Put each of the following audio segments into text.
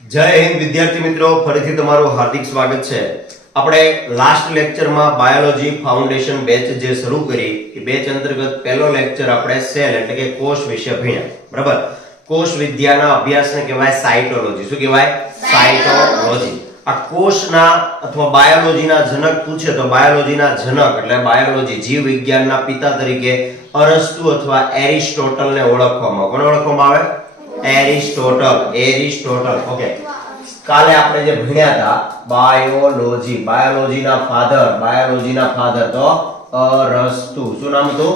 જય હિન્દ વિદ્યાર્થી મિત્રો, ફરીથી તમારું હાર્દિક સ્વાગત છે. આપણે લાસ્ટ લેક્ચરમાં બાયોલોજી ફાઉન્ડેશન બેચ જે શરૂ કરી એ બેચ અંતર્ગત પહેલો લેક્ચર આપણે સેલ એટલે કે કોષ વિશે ભણ્યા. બરાબર? કોષ વિદ્યાના અભ્યાસને કહેવાય સાયટોલોજી. શું કહેવાય? સાયટોલોજી. આ કોષના અથવા બાયોલોજીના જનક પૂછે તો બાયોલોજીના જનક એટલે બાયોલોજી જીવ વિજ્ઞાનના પિતા તરીકે અરસ્તુ અથવા એરિસ્ટોટલને ઓળખવામાં. કોને ઓળખવામાં આવે? એરિસ્ટોટલ. ઓકે, કાલે આપણે જે ભણ્યા હતા બાયોલોજીના ફાધર તો અરસ્તુ. શું નામ હતું?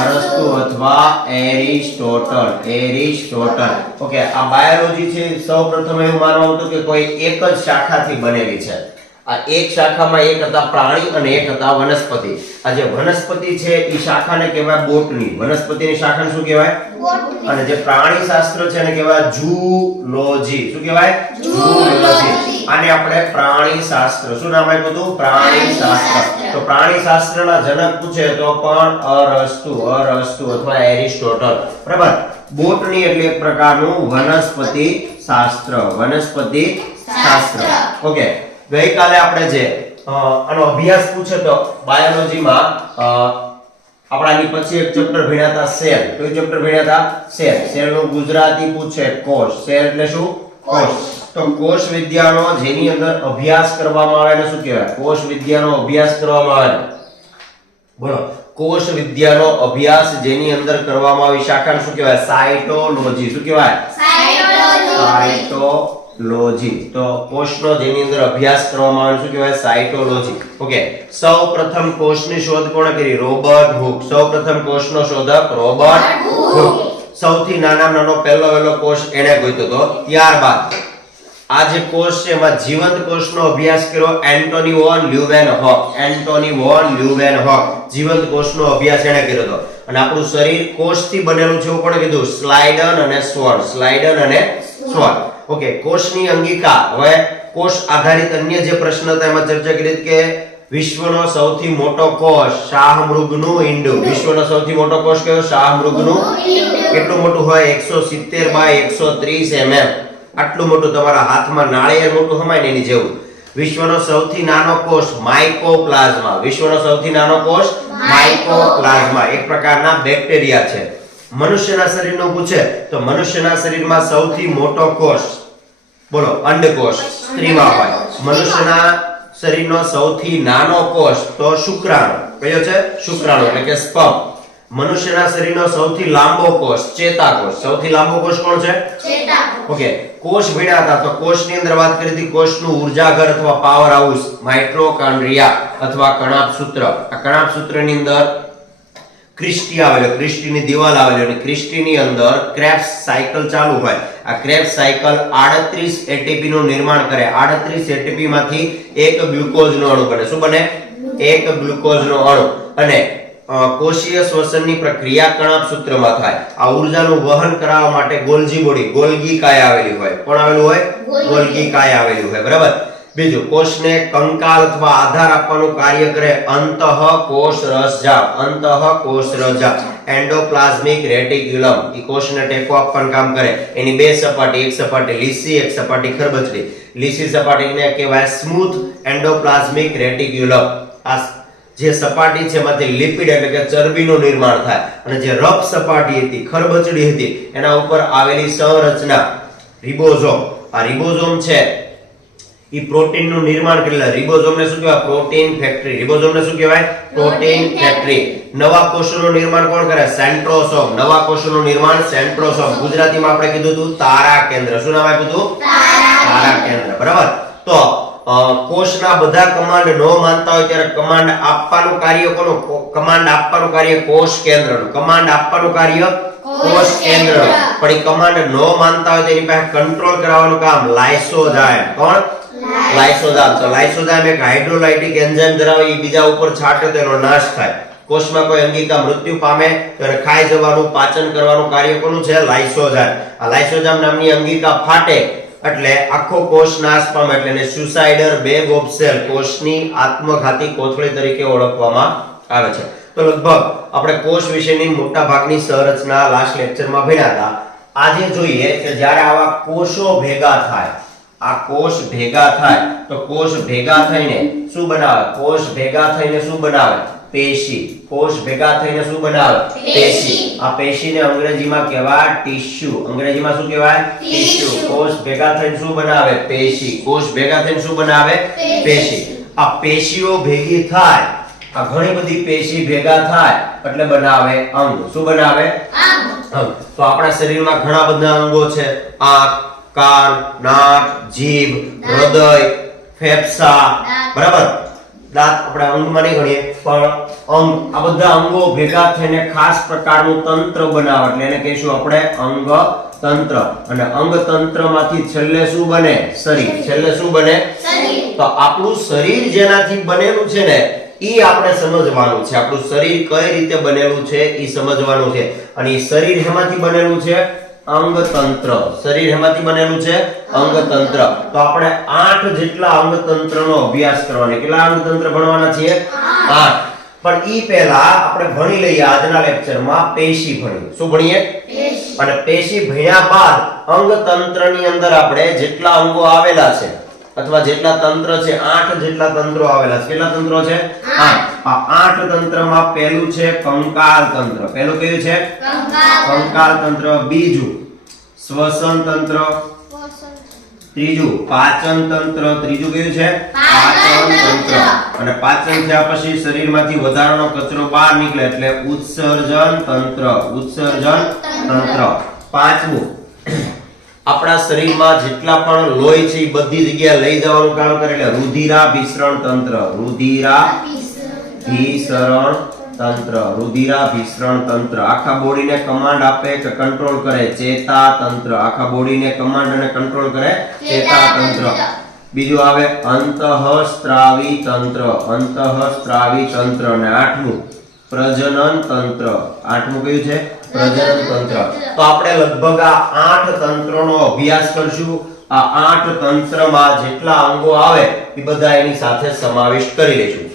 અરસ્તુ અથવા એરિસ્ટોટલ. ઓકે, આ બાયોલોજી છે સૌપ્રથમ એવું માનવામાં આવતું કે કોઈ એક જ શાખાથી બનેલી છે. આ એક શાખામાં એક હતા પ્રાણી અને એક હતા વનસ્પતિ. આ જે વનસ્પતિ છે એ શાખાને કહેવાય બોટની. વનસ્પતિની શાખાને શું કહેવાય? બોટની. અને જે પ્રાણી શાસ્ત્ર છે એને કહેવાય ઝૂલોજી. શું કહેવાય? ઝૂલોજી. આને આપણે પ્રાણી શાસ્ત્ર. શું નામ આપ્યું હતું? પ્રાણી શાસ્ત્ર. તો પ્રાણી શાસ્ત્રના જનક પૂછે તો પણ અરસ્તુ અથવા એરિસ્ટોટલ. બરાબર? બોટની એટલે એક પ્રકારનું વનસ્પતિ શાસ્ત્ર. ઓકે, ગઈકાલે આપણે જે આનો અભ્યાસ પૂછે તો બાયોલોજીમાં આપણે આની પછી એક ચેપ્ટર ભણ્યા હતા સેલ. કયું ચેપ્ટર ભણ્યા હતા? સેલ નું ગુજરાતી પૂછે કોષ. સેલ એટલે શું? કોષ. તો કોષ વિદ્યાનો જેની અંદર અભ્યાસ કરવામાં આવે એને શું કહેવાય? કોષ વિદ્યાનો અભ્યાસ કરવામાં આવે. બોલો, કોષ વિદ્યાનો અભ્યાસ જેની અંદર કરવામાં આવી શાખાને શું કહેવાય? સાયટોલોજી. શું કહેવાય? સાયટોલોજી. તો કોષનો જેની અંદર અભ્યાસ કરવામાં આવે શું કહેવાય? સાયટોલોજી. ઓકે, સૌપ્રથમ કોષની શોધ કોણે કરી? Robert Hooke. સૌપ્રથમ કોષનો શોધક રોબર્ટ હુક. સૌથી નાનો પહેલો કોષ એને ગોત્યો હતો. ત્યારબાદ આ જે કોષ છે એમાં જીવંત કોષનો અભ્યાસ કર્યો એન્ટોની વોન લ્યુવેનહોક. જીવંત કોષનો અભ્યાસ એને કર્યો હતો. અને આપણું શરીર કોષથી બનેલું છે એવું કોણે કીધું? સ્લાઇડન અને સ્વોર્ડ. ઓકે, કોષની અંગિકા. હવે કોષ આધારિત અન્ય જે પ્રશ્ન હતા એમાં ચર્ચા કરી કે વિશ્વનો સૌથી મોટો કોષ શાહમૃગનું ઈંડું. વિશ્વનો સૌથી મોટો કોષ કયો? શાહમૃગનું. કેટલું મોટું હોય? 170 બાય 130 mm. આટલું મોટું, તમારા હાથમાં નાળિયેર મોટું હમાય ને એની જેવું. વિશ્વનો સૌથી નાનો કોષ માઇકોપ્લાઝ્મા. વિશ્વનો સૌથી નાનો કોષ માઇકોપ્લાઝ્મા. એક પ્રકારના બેક્ટેરિયા છે. મનુષ્યના શરીરનું પૂછે તો મનુષ્યના શરીરમાં સૌથી મોટો કોષ બોલો અંડકોષ સ્ત્રીમાં હોય. મનુષ્યના શરીરનો સૌથી નાનો કોષ તો શુક્રાણુ. કયો છે? શુક્રાણુ એટલે કે સ્પર્મ. મનુષ્યના શરીરનો સૌથી લાંબો કોષ ચેતાકોષ. સૌથી લાંબો કોષ કોણ છે? ચેતાકોષ. ઓકે, કોષ ભણ્યા હતા તો કોષની અંદર વાત કરી હતી કોષનું ઉર્જાઘર અથવા પાવર હાઉસ માઇટોકોન્ડ્રિયા અથવા કણાભસૂત્ર. આ કણાભસૂત્રની અંદર ક્રિસ્ટી આવેલો, ક્રિસ્ટીની દિવાલ આવેલી અને ક્રિસ્ટીની અંદર ક્રેબ્સ સાયકલ ચાલુ હોય. આ ક્રેબ્સ સાયકલ 38 એટીપી નું નિર્માણ કરે. 38 એટીપી માંથી એક ગ્લુકોઝનો અણુ બને. શું બને? એક ગ્લુકોઝનો અણુ. અને કોષીય શ્વસનની પ્રક્રિયા કણાભસૂત્રમાં થાય. આ ઊર્જાનું વહન કરાવવા માટે ગોલ્ગી બોડી, ગોલ્ગી કાય આવેલી હોય. કોણ આવેલું હોય? ગોલ્ગી કાય આવેલું હોય. બરાબર? બીજું, કોષને કંકાલ અથવા આધાર આપવાનું કાર્ય કરે અંતઃકોષરસજાળ. Endoplasmic reticulum. એ કોષને ટેકો આપવાનું કામ કરે. એની બે સપાટી, એક સપાટી લીસી, એક સપાટી ખરબચડી. લીસી સપાટીને કહેવાય સ્મૂથ એન્ડોપ્લાઝમિક રેટિક્યુલમ. આ જે સપાટી છે એમાંથી લિપિડ એટલે કે ચરબીનું નિર્માણ થાય. અને જે રફ સપાટી હતી, ખરબચડી હતી, એના ઉપર આવેલી સંરચના રિબોઝોમ. આ રિબોઝોમ છે ઈ પ્રોટીનનું નિર્માણ કરેલા. રિબોઝોમને શું કહેવાય? Protein factory. રિબોઝોમને શું કહેવાય? Protein factory. નવા કોષોનું નિર્માણ કોણ કરે? સેન્ટ્રોસોમ. નવા કોષોનું નિર્માણ સેન્ટ્રોસોમ. ગુજરાતીમાં આપણે કીધું હતું તારા કેન્દ્ર. શું નામ આપ્યું હતું? તારા કેન્દ્ર. બરાબર? તો કોષના બધા કમાન્ડ નો માનતા હોય ત્યારે કમાન્ડ આપવાનું કાર્ય કોનું? કમાન્ડ આપવાનું કાર્ય કોષ કેન્દ્રનું. કમાન્ડ આપવાનું કાર્ય કોષ કેન્દ્રનું. પણ એ કમાન્ડ નો માનતા હોય તેની પાસે કંટ્રોલ કરાવવાનું કામ લાઇસોઝાઇમ. કોણ? લાઇસોઝાઇમ. તો લાઇસોઝાઇમ એક હાઇડ્રોલાઇટિક એન્ઝાઇમ ધરાવે. એ બીજા ઉપર છાંટે તો એનો નાશ થાય. કોષમાં કોઈ અંગિકા મૃત્યુ પામે તો એને ખાઈ જવાનું, પાચન કરવાનું કાર્ય કોનું છે? લાઇસોઝાઇમ. આ લાઇસોઝાઇમ નામની અંગિકા ફાટે એટલે આખો કોષ નાશ પામે એટલે એને સુસાઇડર બેગ ઓફ સેલ, કોષની આત્મઘાતી કોથળી તરીકે ઓળખવામાં આવે છે. તો લગભગ આપણે કોષ વિશેની મોટા ભાગની સંરચના લાસ્ટ લેક્ચરમાં ભણ્યા હતા. આજે જોઈએ કે જ્યારે આવા કોષો ભેગા થાય, આ કોષ ભેગા થાય તો કોષ ભેગા થઈને શું બનાવે? કોષ ભેગા થઈને શું બનાવે? પેશી. કોષ ભેગા થઈને શું બનાવે? પેશી. આ પેશીને અંગ્રેજીમાં કહેવાય ટીશ્યુ. અંગ્રેજીમાં શું કહેવાય? ટીશ્યુ. કોષ ભેગા થઈને શું બનાવે? પેશી. કોષ ભેગા થઈને શું બનાવે? પેશી. આ પેશીઓ ભેગી થાય, આ ઘણી બધી પેશી ભેગા થાય એટલે બનાવે અંગ. શું બનાવે? અંગ. તો આપણા શરીરમાં ઘણા બધા અંગો છે. આંખ, કાન, નાક, જીભ, હૃદય, ફેફસા, બરાબર? દાંત આપણે અંગમાં નહીં ગણીએ પણ અંગ, આ બધા અંગો ભેગા થઈને ખાસ પ્રકારનું તંત્ર બનાવે એટલે એને કહીશું આપણે અંગ તંત્ર. અને અંગ તંત્રમાંથી છેલ્લે શું બને? શરીર. છેલ્લે શું બને? શરીર. તો આપણું શરીર જેનાથી બનેલું છે ને ઈ આપણે સમજવાનું છે. આપણું શરીર કઈ રીતે બનેલું છે ઈ સમજવાનું છે. અને ઈ શરીર હેમાંથી બનેલું છે? અંગ તંત્ર. શરીર હેમાંથી બનેલું છે? અંગ તંત્ર. તો આપણે 8 જેટલા અંગ તંત્રનો અભ્યાસ કરવાનો. કેટલા અંગ તંત્ર ભણવાના છીએ? 8. પણ ઈ પહેલા આપણે ભણી લઈએ આજના લેક્ચરમાં પેશી ભણીએ. શું ભણીએ? પેશી. અને પેશી ભણ્યા બાદ અંગ તંત્રની અંદર આપણે જેટલા અંગો આવેલા છે અથવા જેટલા તંત્ર છે 8 જેટલા તંત્રો આવેલા છે. કેટલા તંત્રો છે? 8. આ 8 તંત્રમાં પહેલું છે કંકાલ તંત્ર. પહેલું કયું છે? કંકાલ તંત્ર. બીજું શ્વસન તંત્ર. ત્રીજું પાચન તંત્ર. ત્રીજું કયું છે? પાચન તંત્ર. અને પાચન થયા પછી શરીરમાંથી વધારાનો કચરો બહાર નીકળે એટલે ઉત્સર્જન તંત્ર. ઉત્સર્જન તંત્ર. પાંચમું આપણા શરીરમાં જેટલા પણ લોહી છે એ બધી જગ્યાએ લઈ જવાનું કામ કરે એટલે રુધિરાભિસરણ તંત્ર. રુધિરાભિસરણ તંત્ર. રુધિરાભિસરણ તંત્ર આખા બોડીને કમાન્ડ આપે કે કંટ્રોલ કરે ચેતા તંત્ર. આખા બોડીને કમાન્ડ અને કંટ્રોલ કરે ચેતા તંત્ર. બીજું આવે અંતઃસ્ત્રાવી તંત્ર. અંતઃસ્ત્રાવી તંત્ર. અને આઠમું પ્રજનન તંત્ર. આઠમું કયું છે? પ્રજનન તંત્ર. તો આપણે લગભગ આ 8 તંત્રોનો અભ્યાસ કરશું. આ 8 તંત્રમાં જેટલા અંગો આવે એ બધા એની સાથે સમાવિષ્ટ કરી લઈશું.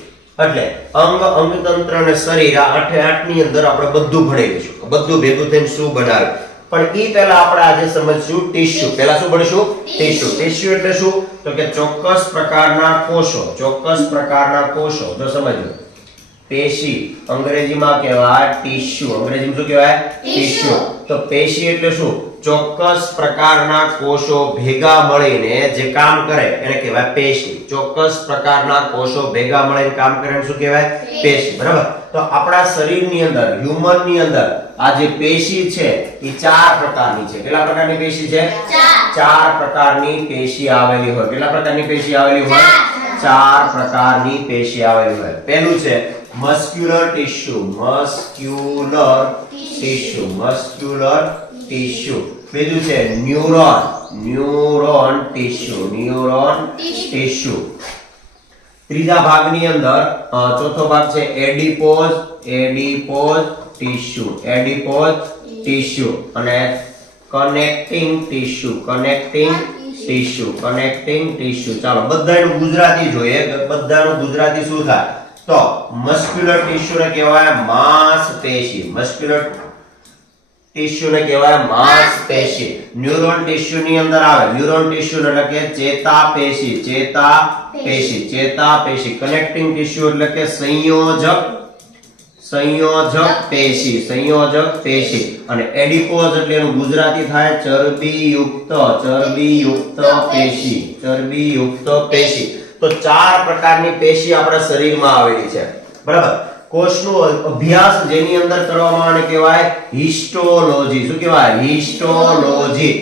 એટલે અંગ, અંગતંત્ર અને શરીર આ 8 ની અંદર આપણે બધું ભણી લઈશું. બધું ભેગું થઈને શું બનાવે. પણ ઈ પહેલા આપણે આજે સમજશું ટિશ્યુ. પહેલા શું ભણીશું? ટિશ્યુ. ટિશ્યુ એટલે શું? તો કે ચોક્કસ પ્રકારના કોષો. ચોક્કસ પ્રકારના કોષો. જો સમજો પેશી અંગ્રેજીમાં કહેવાય ટિશ્યુ. અંગ્રેજીમાં શું કહેવાય? ટિશ્યુ. તો પેશી એટલે શું? ચોક્કસ પ્રકારના કોષો ભેગા મળીને જે કામ કરે એને કહેવાય પેશી. ચોક્કસ પ્રકારના કોષો ભેગા મળીને કામ કરે એને શું કહેવાય? પેશી. બરાબર? તો આપણા શરીરની અંદર, હ્યુમન ની અંદર આ જે પેશી છે એ 4 પ્રકારની છે. કેટલા પ્રકારની પેશી છે? 4 પ્રકારની પેશી આવેલી હોય. કેટલા પ્રકારની પેશી આવેલી હોય? 4 પ્રકારની પેશી આવેલી હોય. પહેલું છે muscular tissue. Muscular tissue. Muscular tissue. બીજું છે neuron. Neuron tissue. Neuron tissue. ત્રીજા ભાગની અંદર ચોથો ભાગ છે એડિપોઝ. એડિપોઝ ટિશ્યુ. એડિપોઝ ટિશ્યુ. અને connecting tissue. Connecting tissue. Connecting tissue. ચાલો બધાનું ગુજરાતી જોઈએ. બધાનું ગુજરાતી શું થાય? તો મસ્ક્યુલર ટિશ્યુ ને કહેવાય માંસપેશી. મસ્ક્યુલર ટિશ્યુ ને કહેવાય માંસપેશી. ન્યુરોન ટિશ્યુ ની અંદર આવે ન્યુરોન ટિશ્યુ એટલે કે ચેતાપેશી. ચેતાપેશી. ચેતાપેશી. કનેક્ટિંગ ટિશ્યુ એટલે કે સંયોજક. સંયોજક પેશી. સંયોજક પેશી. અને એડિપોઝ એટલે એનું ગુજરાતી થાય ચરબીયુક્ત. ચરબીયુક્ત પેશી. ચરબીયુક્ત પેશી. તો 4 પ્રકારની પેશી આપણા શરીરમાં આવેલી છે. બરાબર? કોષનો અભ્યાસ જેની અંદર કરવામાં આવે કહેવાય હિસ્ટોલોજી. શું કહેવાય? હિસ્ટોલોજી.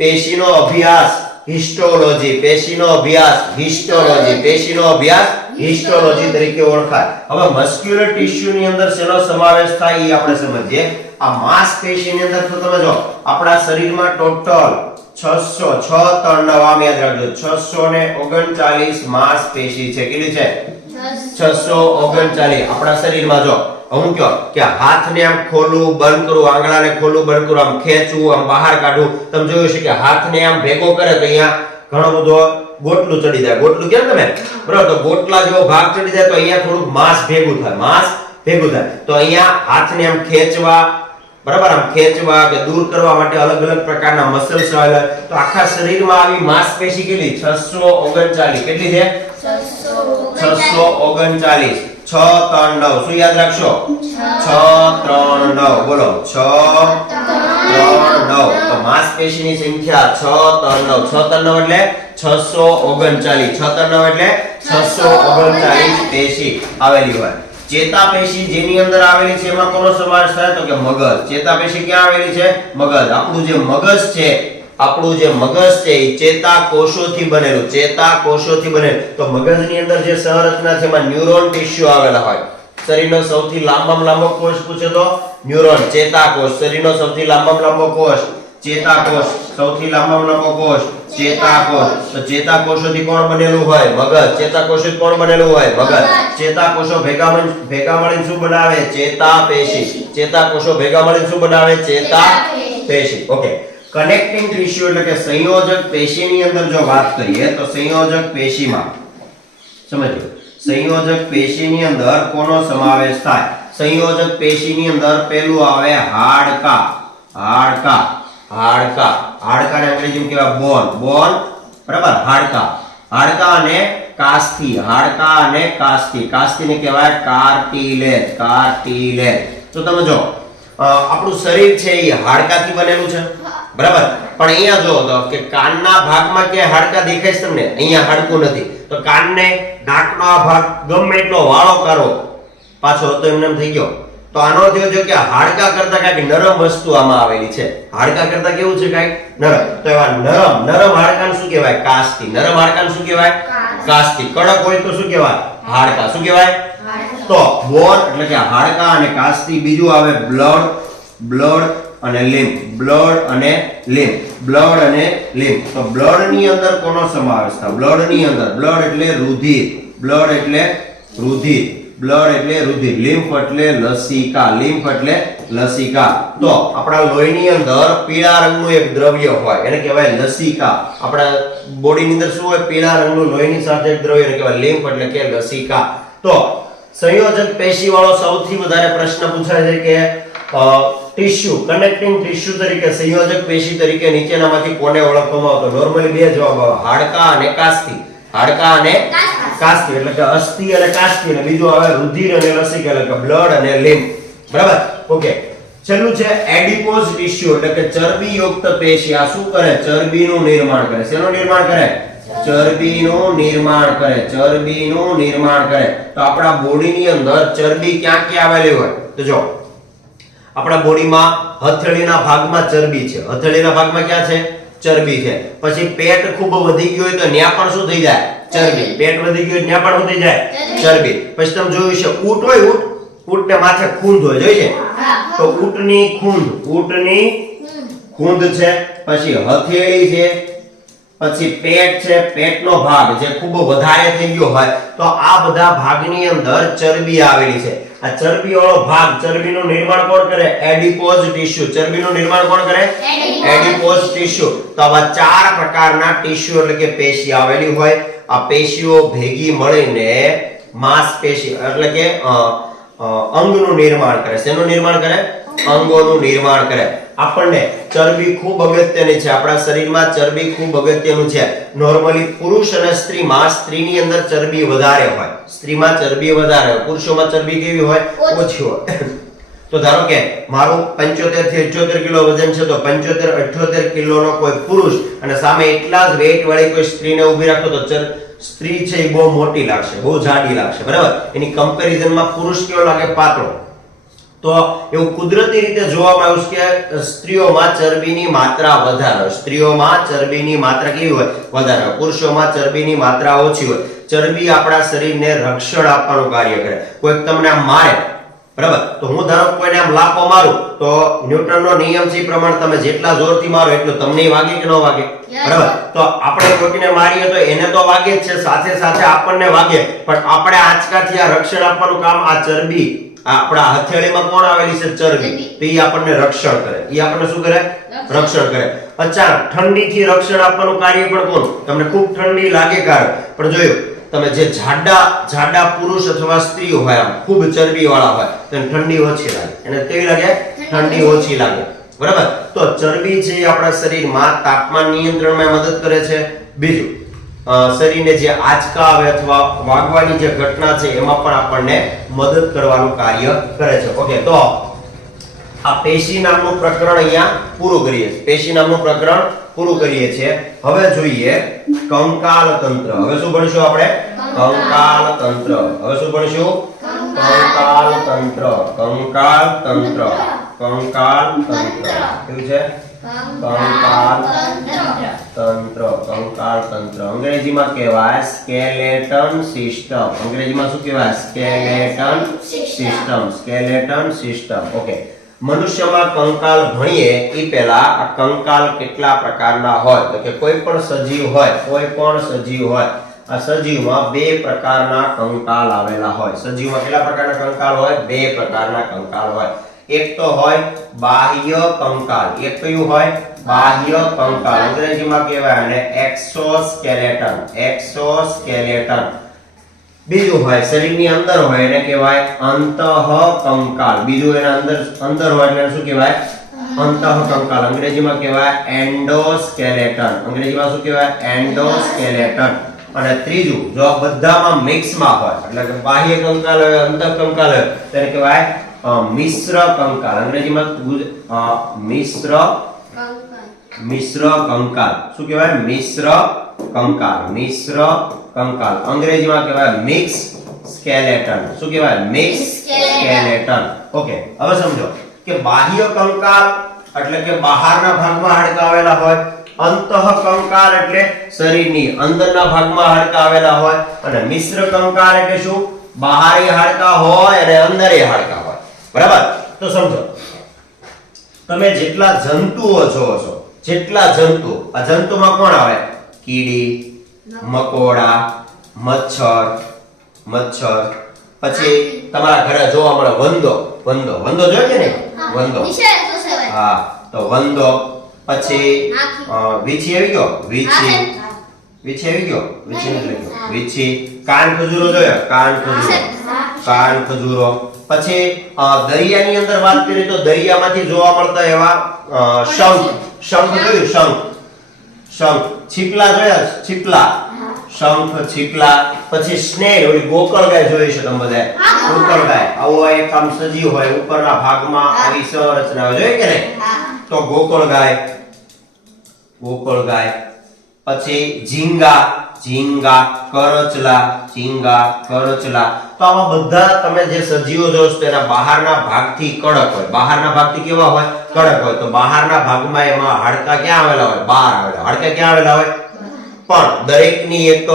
પેશીનો અભ્યાસ હિસ્ટોલોજી. પેશીનો અભ્યાસ હિસ્ટોલોજી. પેશીનો અભ્યાસ હિસ્ટોલોજી તરીકે ઓળખાય. હવે મસ્ક્યુલર ટિશ્યુ ની અંદર શેનો સમાવેશ થાય એ આપણે સમજીએ. આ માંસપેશીની અંદર તો તમે જો આપણા શરીરમાં ટોટલ 606 તણના વામ યાદ રાખજો. 639 માંસપેશી છે. કેટલી છે? 639 આપણા શરીરમાં. જો હું કહું કે હાથને આમ ખોલું બંધ કરું, આંગળાને ખોલું બંધ કરું, આમ ખેંચું, આમ બહાર કાઢું. તમે જોયું છે કે હાથને આમ ભેગો કરે તો અહીંયા ઘણો બધો ગોટલું ચડી જાય. ગોટલું કેમ તમે? બરાબર? તો ગોટલા જેવો ભાગ ચડી જાય તો અહીંયા થોડુંક માંસ ભેગું થાય. માંસ ભેગું થાય તો અહીંયા હાથને આમ ખેંચવા, બરાબર, આમ ખેંચવા કે દૂર કરવા માટે અલગ અલગ પ્રકારના મસલ્સ આવેલા. તો આખા શરીરમાં આવી માંસપેશી કેટલી? 639. કેટલી છે? 639. 6 3 9. શું યાદ રાખશો? 6 3 9. બોલો, 6 3 9. તો માંસપેશીની સંખ્યા 6 3 9. 6 3 9 એટલે 639. 6 3 9 એટલે 639 પેશી આવેલી હોય. ચેતાપેશી જેની અંદર આવેલી છે એમાં કોનો સમાવેશ થાય? તો કે મગજ. ચેતાપેશી ક્યાં આવેલી છે? મગજ. આપણું જે મગજ છે એ ચેતાકોષોથી બનેલું. ચેતાકોષોથી બનેલું. તો મગજની અંદર જે સંરચના છે એમાં ન્યુરોન ટિશ્યુ આવેલા હોય. શરીરનો સૌથી લાંબામાં લાંબો કોષ પૂછે તો ન્યુરોન. ચેતાકોષ. શરીરનો સૌથી લાંબામાં લાંબો કોષ ચેતાકોષ. સૌથી લાંબામાં લાંબો કોષ ચેતાકોષ. તો ચેતાકોષોથી કોણ બનેલું હોય? મગજ. ચેતાકોષોથી કોણ બનેલું હોય? મગજ. ચેતાકોષો ભેગા મળીને શું બનાવે? ચેતાપેશી. ચેતાકોષો ભેગા મળીને શું બનાવે? ચેતાપેશી. ઓકે. કનેક્ટિંગ ટિશ્યુ એટલે કે સંયોજક પેશીની અંદર જો વાત કરીએ તો સંયોજક પેશીમાં સમજો, સંયોજક પેશીની અંદર કોનો સમાવેશ થાય? સંયોજક પેશીની અંદર પહેલું આવે હાડકા. હાડકાને અંગ્રેજીમાં કહેવાય બોન. બરાબર, હાડકા અને કાસ્થી. કાસ્તીને કહેવાય કાર્ટિલેજ. તો તમે જો આપણું શરીર છે એ હાડકાથી બનેલું છે, બરાબર. પણ અહીંયા જો તો કે કાનના ભાગમાં કે હાડકા દેખાય છે તમને? અહીંયા હાડકું નથી. તો કાનને નાકનો આ ભાગ ગમે એટલો વાળો કરો પાછો તો એમને થઈ ગયો. તો આનો થયો જો કે હાડકા કરતા કાંઈક નરમ વસ્તુ આમાં આવેલી છે. હાડકા કરતા કેવું છે? કાંઈક નરમ. તો એવા નરમ હાડકાને શું કહેવાય? કાસ્તી. નરમ હાડકાને શું કહેવાય? કાસ્તી. કડક હોય તો શું કહેવાય? હાડકા. શું કહેવાય? તો બોન એટલે કે હાડકા અને કાસ્તી. બીજું આવે બ્લડ અને લિમ્ફ. બ્લડ અને લિમ્ફ. તો બ્લડ ની અંદર કોનો સમાવેશ થાય? બ્લડ ની અંદર બ્લડ એટલે રુધિર. લિમ્ફ એટલે લસિકા. તો આપણા લોહીની અંદર પીળા રંગનું એક દ્રવ્ય હોય એને કહેવાય લસિકા. આપણા બોડીની અંદર શું હોય? પીળા રંગનું લોહીની સાથે એક દ્રવ્ય એને કહેવાય લિમ્ફ એટલે કે લસિકા. તો સંયોજક પેશી વાળો સૌથી વધારે પ્રશ્ન પૂછાય છે કે ટિશ્યુ, કનેક્ટિંગ ટિશ્યુ તરીકે, સંયોજક પેશી તરીકે નીચેનામાંથી કોને ઓળખવામાં આવતો? નોર્મલી બે જવાબ આવે, હાડકા અને કાસ્તી. કાસ્તી એટલે કે અસ્થિ અને કાસ્તી, અને બીજું આવે રુધિર અને લસિકા એટલે કે બ્લડ અને લિમ્ફ. બરાબર, ઓકે. છેલ્લું છે એડિપોઝ ટિશ્યુ એટલે કે ચરબીયુક્ત પેશી. આ શું કરે? ચરબીનું નિર્માણ કરે. શેનું નિર્માણ કરે? ચરબીનું નિર્માણ કરે. તો આપણા બોડીની અંદર ચરબી ક્યાં ક્યાં આવેલી હોય? તો જો આપણા બોડીમાં હથેળીના ભાગમાં ચરબી છે. હથેળીના ભાગમાં ક્યાં છે? ચરબી છે. પછી પેટ ખૂબ વધી ગયું હોય તો ત્યાં પણ શું થઈ જાય? ચરબી. પેટ વધી ગયું ત્યાં પણ શું થઈ જાય? ચરબી. પછી તમે જોયું છે ઊંટ હોય, ઊંટને માથે ખૂંદ હોય, જોઈ છે? તો ઊંટની ખૂંદ છે, પછી હથેળી છે, પછી પેટ છે, પેટનો ભાગ જે ખૂબ વધારે થઈ ગયો હોય તો આ બધા ભાગની અંદર ચરબી આવેલી છે. આ ચરબી વાળો ભાગ, ચરબીનું નિર્માણ કોણ કરે? એડિપોઝ ટિશ્યુ. ચરબીનું નિર્માણ કોણ કરે? એડિપોઝ ટિશ્યુ. તો આવા 4 પ્રકારના ટિશ્યુ એટલે કે પેશી આવેલી હોય. આ પેશીઓ ભેગી મળીને માંસપેશી એટલે કે અંગનું નિર્માણ કરે. શેનું નિર્માણ કરે? અંગોનું નિર્માણ કરે. આપણને ચરબી ખૂબ અગત્યની છે. આપણા શરીરમાં ચરબી ખૂબ અગત્યનું છે. નોર્મલી પુરુષ અને સ્ત્રીમાં, સ્ત્રીની અંદર ચરબી વધારે હોય, સ્ત્રીમાં ચરબી વધારે હોય, પુરુષોમાં ચરબી કેવી હોય? ઓછી હોય. તો ધારો કે મારું 75 થી 78 કિલો વજન છે, તો 75-78 કિલોનો કોઈ પુરુષ અને સામે એટલા જ વેઇટ વાળી કોઈ સ્ત્રીને ઊભી રાખો તો સ્ત્રી છે એ બહુ મોટી લાગશે, બહુ જાડી લાગશે, બરાબર. એની કમ્પેરિઝનમાં પુરુષ કેવો લાગે? પાતળો. તો એવું કુદરતી રીતે જોવામાં આવ્યું છે કે સ્ત્રીઓમાં ચરબીની માત્રા વધારે હોય. સ્ત્રીઓમાં ચરબીની માત્રા કેવી હોય? વધારે હોય. પુરુષોમાં ચરબીની માત્રા ઓછી હોય. ચરબી આપણા શરીરને રક્ષણ આપવાનું કાર્ય કરે. કોઈક તમને આમ મારે, બરાબર, તો હું ધારો કોઈને આમ લાફો મારું તો ન્યૂટનનો નિયમ છે પ્રમાણે તમે જેટલા જોરથી મારો એટલું તમને વાગે કે ન વાગે? બરાબર. તો આપણે કોઈને મારીએ તો એને તો વાગે જ છે, સાથે સાથે આપણને વાગે, પણ આપણે આંચકાથી આ રક્ષણ આપવાનું કામ આ ચરબી, આપણા હથેળીમાં કોણ આવેલી છે? ચરબી. તો એ આપણને રક્ષણ કરે. એ આપણને શું કરે? રક્ષણ કરે. અચાનક ઠંડીથી રક્ષણ આપવાનું કાર્ય પણ કોણ? તમને ખૂબ ઠંડી લાગે કારણ પણ જોયું તમે જે જાડા પુરુષ અથવા સ્ત્રીઓ હોય આમ ખૂબ ચરબી વાળા હોય તો ઠંડી ઓછી લાગે. એને કેવી લાગે? ઠંડી ઓછી લાગે. બરાબર. તો ચરબી છે એ આપણા શરીરમાં તાપમાન નિયંત્રણમાં મદદ કરે છે. બીજું શરીરને જે આંચકા આવે અથવા વાગવાની જે ઘટના છે એમાં પણ આપણને મદદ કરવાનું કાર્ય કરે છે. ઓકે, તો આ પેશી નામનું પ્રકરણ અહીંયા પૂરું કરીએ છીએ. પેશી નામનું પ્રકરણ પૂરું કરીએ છીએ. હવે જોઈએ કંકાલ તંત્ર. હવે શું ભણીશું આપણે? કંકાલ તંત્ર. હવે શું ભણીશું? કંકાલ તંત્ર. કંકાલ તંત્ર. કંકાલ તંત્ર. કેવું છે? કંકાલ તંત્ર. કંકાલ તંત્ર અંગ્રેજીમાં કહેવાય સ્કેલેટન સિસ્ટમ. અંગ્રેજીમાં શું કહેવાય? Skeleton system. Skeleton system. Okay, મનુષ્યમાં કંકાલ ભણીએ એ પહેલા આ કંકાલ કેટલા પ્રકારના હોય તો કે કોઈ પણ સજીવ હોય આ સજીવમાં બે પ્રકારના કંકાલ આવેલા હોય. સજીવમાં કેટલા પ્રકારના કંકાલ હોય? બે પ્રકારના કંકાલ હોય. એક તો હોય બાહ્ય કંકાલ. એક કયું હોય? બાહ્ય કંકાલ. અંગ્રેજીમાં કહેવાય અને એક્સોસ્કેલેટન. એક્સોસ્કેલેટન. બીજું હોય શરીરની અંદર હોય એને કહેવાય અંતઃ કંકાલ. બીજું એના અંદર હોય એટલે શું કહેવાય? અંતઃ કંકાલ. અંગ્રેજીમાં કહેવાય એન્ડોસ્કેલેટન. અંગ્રેજીમાં શું કહેવાય? એન્ડોસ્કેલેટન. અને ત્રીજું જો આ બધામાં મિક્સમાં હોય એટલે કે બાહ્ય કંકાલ હોય, અંતઃ કંકાલ હોય તેને કહેવાય મિશ્ર કંકાલ. અંગ્રેજીમાં મિશ્ર કંકાલ. શું કહેવાય? મિશ્ર કંકાલ. મિશ્ર કંકાલ. અંગ્રેજીમાં કહેવાય મિક્સ સ્કેલેટન. શું કહેવાય? Mix skeleton. ઓકે, હવે સમજો કે બાહ્ય કંકાલ એટલે કે બહારના ભાગમાં હાડકાં આવેલા હોય. અંતઃ કંકાલ એટલે શરીરની અંદરના ભાગમાં હાડકાં આવેલા હોય. અને મિશ્ર કંકાલ એટલે શું? બહારી હાડકાં હોય અને અંદરે હાડકાં હોય. બરાબર. તો સમજો તમે જેટલા જંતુઓ જોવો છો, જેટલા જંતુ, આ જંતુમાં કોણ આવે? કીડી, મકોડા, મચ્છર. પછી તમારા ઘરે જોવા મળે વંદો જોયો કે નહીં? વંદો. હા, તો વંદો. પછી વીછી આવી ગયો. વીછી આવી ગયો. વીછી. કાન ખજૂરો જોયો? કાન ખજૂરો. પછી દરિયાની અંદર વાત કરીએ તો દરિયામાંથી જોવા મળતા એવા શંખ જોયું? શંખ. છીપલા જોયા? છીપલા. શંખ, છીપલા. પછી સ્નેલ, ઓલી ગોકળગાય જોઈ છે તમે બધાએ? ગોકળગાય આવો એક આમ સજીવ હોય, ઉપરના ભાગમાં આવી સંરચના હોય, જોઈ કે નહીં? તો ગોકળગાય. પછી ઝીંગા, કરચલા. તો આવા બધા તમે જે સજીવો જોશો તેના બહારના ભાગથી કડક હોય. બહારના ભાગથી કેવા હોય? કડક હોય. તો બહારના ભાગમાં એમાં હાડકાં ક્યાં આવેલા હોય? બહાર આવેલા. હાડકાં ક્યાં આવેલા હોય? પણ દરેકની એક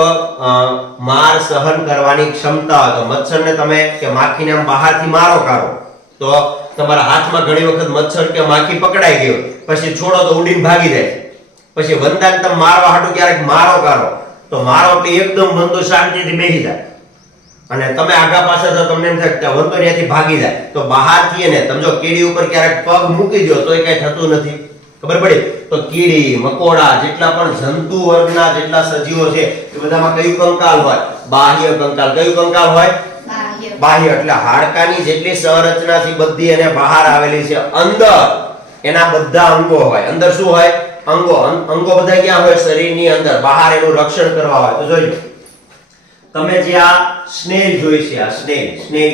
માર સહન કરવાની ક્ષમતા હોય. તો મચ્છરને તમે કે માખીને આમ બહારથી મારો કાઢો તો તમારા હાથમાં ઘણી વખત મચ્છર કે માખી પકડાઈ ગયો, પછી છોડો તો ઉડીને ભાગી જાય. પછી વંદાને તમે મારવા હાટુ ક્યારેક મારો કાઢો તો મારો એટલે એકદમ વંદો શાંતિથી બેસી જાય અને તમે આગા પાછળ તો તમને એમ થાય કે વંદો ત્યાંથી ભાગી જાય. તો બહારથી એને તમે જો કીડી ઉપર ક્યારેક પગ મૂકી દો તો એ કઈ થતું નથી. ખબર પડી? તો કીડી, મકોડા જેટલા પણ જંતુ વર્ગના જેટલા સજીવો છે એ બધામાં કયું કંકાલ હોય? બાહ્ય કંકાલ. કયું કંકાલ હોય? બાહ્ય. એટલે હાડકાની જેટલી સંરચના છે બધી એને બહાર આવેલી છે. અંદર એના બધા અંગો હોય. અંદર શું હોય? અંગો બધા ક્યાં હોય? શરીરની અંદર. બહાર એનું રક્ષણ કરવા હોય. તો જોજો તમે જે આ સ્નેલ જોઈ છે, આ સ્નેલ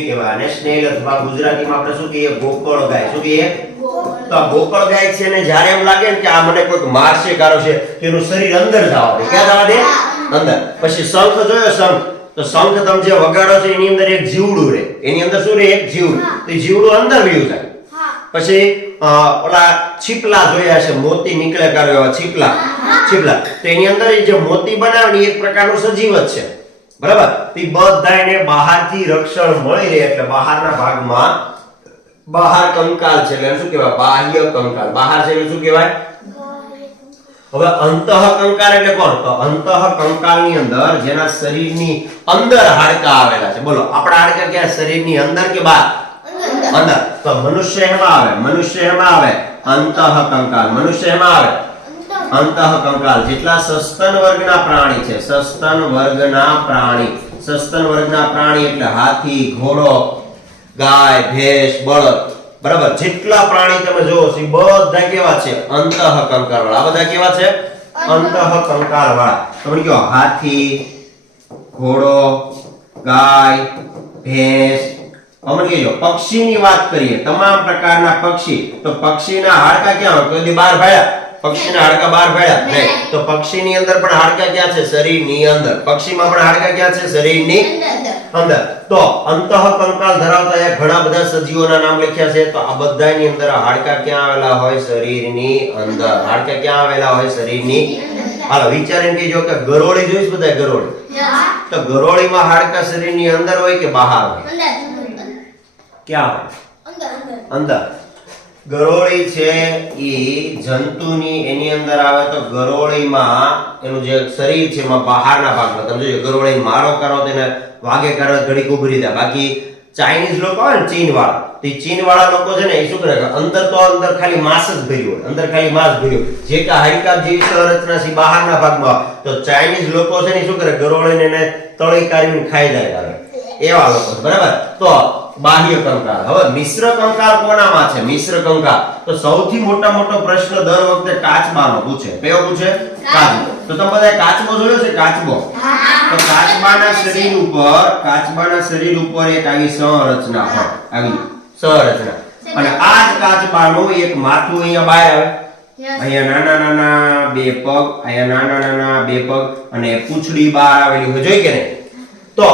કહેવાય અને સ્નેલ અથવા ગુજરાતીમાં આપણે શું કહીએ? ગોકળગાય. શું કહીએ? તો આ ગોકળગાય છે ને જ્યારે એમ લાગે ને કે આ મને કોઈક મારશે કારો છે તો એનું શરીર અંદર જવા દે. ક્યાં જવા દે? અંદર. પછી શંખ જોયો? શંખ. તો શંખ તમે જે વગાડો છો એની અંદર એક જીવડું રહે. એની અંદર શું રહે? એક જીવડું. તો જીવડું અંદર વયું જાય. પછી ઓલા છીપલા જોયા છે, મોતી નીકળે કારો એવા છીપલા. તો એની અંદર જે મોતી બનાવે એક પ્રકારનું સજીવ જ છે. બરાબર. તે બધાને બહારથી રક્ષણ મળી રહે એટલે બહારના ભાગમાં બહાર કંકાલ છે એટલે શું કહેવાય? બાહ્ય કંકાલ. બહાર છે એટલે શું કહેવાય? હવે અંતઃ કંકાલ એટલે કોણ? તો અંતઃ કંકાલની અંદર જેના શરીરની અંદર હાડકાં આવેલા છે. બોલો આપણા હાડકાં ક્યાં? શરીરની અંદર કે બહાર? અંદર. તો મનુષ્ય એમાં આવે અંતઃ કંકાલ. મનુષ્ય એમાં આવે અંતઃ કંકાલ. જેટલા સસ્તન વર્ગના પ્રાણી છે, સસ્તન વર્ગના પ્રાણી એટલે હાથી, ઘોડો, ગાય, ભેંસ, બળદ બરાબર, જેટલા પ્રાણી તમે જોવો છો એ બધા કેવા છે? અંતઃકંકાળ વાળા. આ બધા કેવા છે? અંતઃકંકાળ વાળા. તમે કહો હાથી, ઘોડો, ગાય, ભેંસ. અમને કહેજો પક્ષીની વાત કરીએ, તમામ પ્રકારના પક્ષી, તો પક્ષીના હાડકા ક્યાં હોય? કોઈ દી બહાર ભાળ્યા? પક્ષીના હાડકા બહાર ભાળ્યા નહીં. તો પક્ષીની અંદર પણ હાડકા ક્યાં છે? શરીરની અંદર. પક્ષીમાં પણ હાડકા ક્યાં છે? શરીરની અંદર. તો અંતઃકંકાળ ધરાવતા એ ઘણા બધા સજીવોના નામ લખ્યા છે. તો આ બધાની અંદર હાડકા ક્યાં આવેલા હોય? શરીરની અંદર. હાડકા ક્યાં આવેલા હોય? શરીરની. હાલો વિચારીને કહેજો કે ગરોળી જોઈશ બધા? ગરોળી, તો ગરોળીમાં હાડકા શરીરની અંદર હોય કે બહાર હોય? ક્યાં હોય? અંદર. ગરોળી છે ઈ જંતુની એની અંદર આવે. તો ગરોળીમાં એનું જે શરીર છે એમાં બહારના ભાગમાં તમે જોજો ગરોળી મારો કરો તો એને વાગે કરો ઘડીક ઉભરી જાય. બાકી ચાઇનીઝ લોકો હોય ને ચીન વાળા, તો ચીન વાળા લોકો છે ને એ શું કરે? અંદર તો અંદર ખાલી માંસ જ ભર્યું હોય, અંદર ખાલી માંસ ભર્યું, જે કે હાડકા જેવી સંરચના છે બહારના ભાગમાં. તો ચાઇનીઝ લોકો છે ને શું કરે? ગરોળીને એને તળી કાઢીને ખાઈ જાય એવા લોકો છે. બરાબર. તો બાહ્ય કંકાળ. હવે મિશ્ર કંકાળ કોનામાં છે? મિશ્ર કંકાળ તો સૌથી મોટો પ્રશ્ન દર વખતે કાચબાનો પૂછે. કયો પૂછે? કાચબો. તો તમે બધા કાચબો જોયો છે? કાચબો. તો કાચબાના શરીર ઉપર એક આવી સંરચના હોય, આવી સંરચના. અને આ જ કાચબાનું એક માથું અહીંયા બહાર આવે. અહીંયા નાના બે પગ, અહીંયા નાના બે પગ, અને પૂંછડી બહાર આવેલી હોય. જોઈ કે નહીં? તો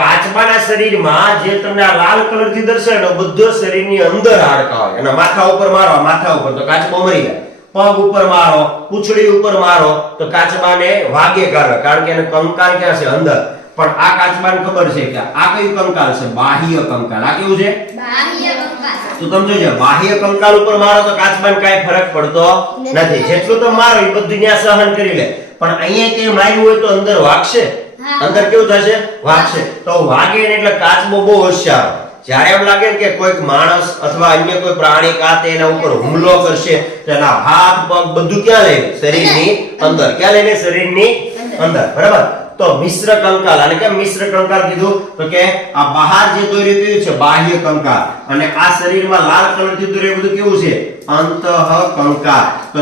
કાચબાના શરીરમાં જે તમને આ લાલ કલરથી દર્શાવ્યો બધો શરીરની અંદર હાડકા હોય. અને માથા ઉપર મારો, માથા ઉપર તો કાચબો મરી જાય. પગ ઉપર મારો, પૂંછડી ઉપર મારો તો કાચબાને વાગે કરે, કારણ કે એને કંકાલ ક્યાં છે? અંદર. પણ આ કાચબાને ખબર છે કે આ કયું કંકાલ છે? બાહ્ય કંકાલ. આ કેવું છે? બાહ્ય કંકાલ. તો તમે જોજો બાહ્ય કંકાલ ઉપર મારો તો કાચબાને કાઈ ફરક પડતો નથી. જેટલું તમે મારો એ બધું ત્યાં સહન કરી લે. પણ અહીંયા કે માર્યું હોય તો અંદર વાગશે. અંદર કેવું થશે? વાગશે. તો વાગે ને એટલે કાચબો બહુ હોશિયાર. જ્યારે એમ લાગે કે કોઈક માણસ અથવા અન્ય કોઈ પ્રાણી કાતે એના ઉપર હુમલો કરશે તો એના હાથ પગ બધું ક્યાં લઈને? શરીરની અંદર. ક્યાં લઈને? શરીરની અંદર. બરાબર. તો મિશ્ર કંકાલ. અને કેમ મિશ્ર કંકાલ કીધું? તો કે આ બહાર જે દોર્યું કયું છે? બાહ્ય કંકાલ. અને આ શરીરમાં લાલ કલરથી દોર્યું બધું કેવું છે? અંતઃકંકાલ. તો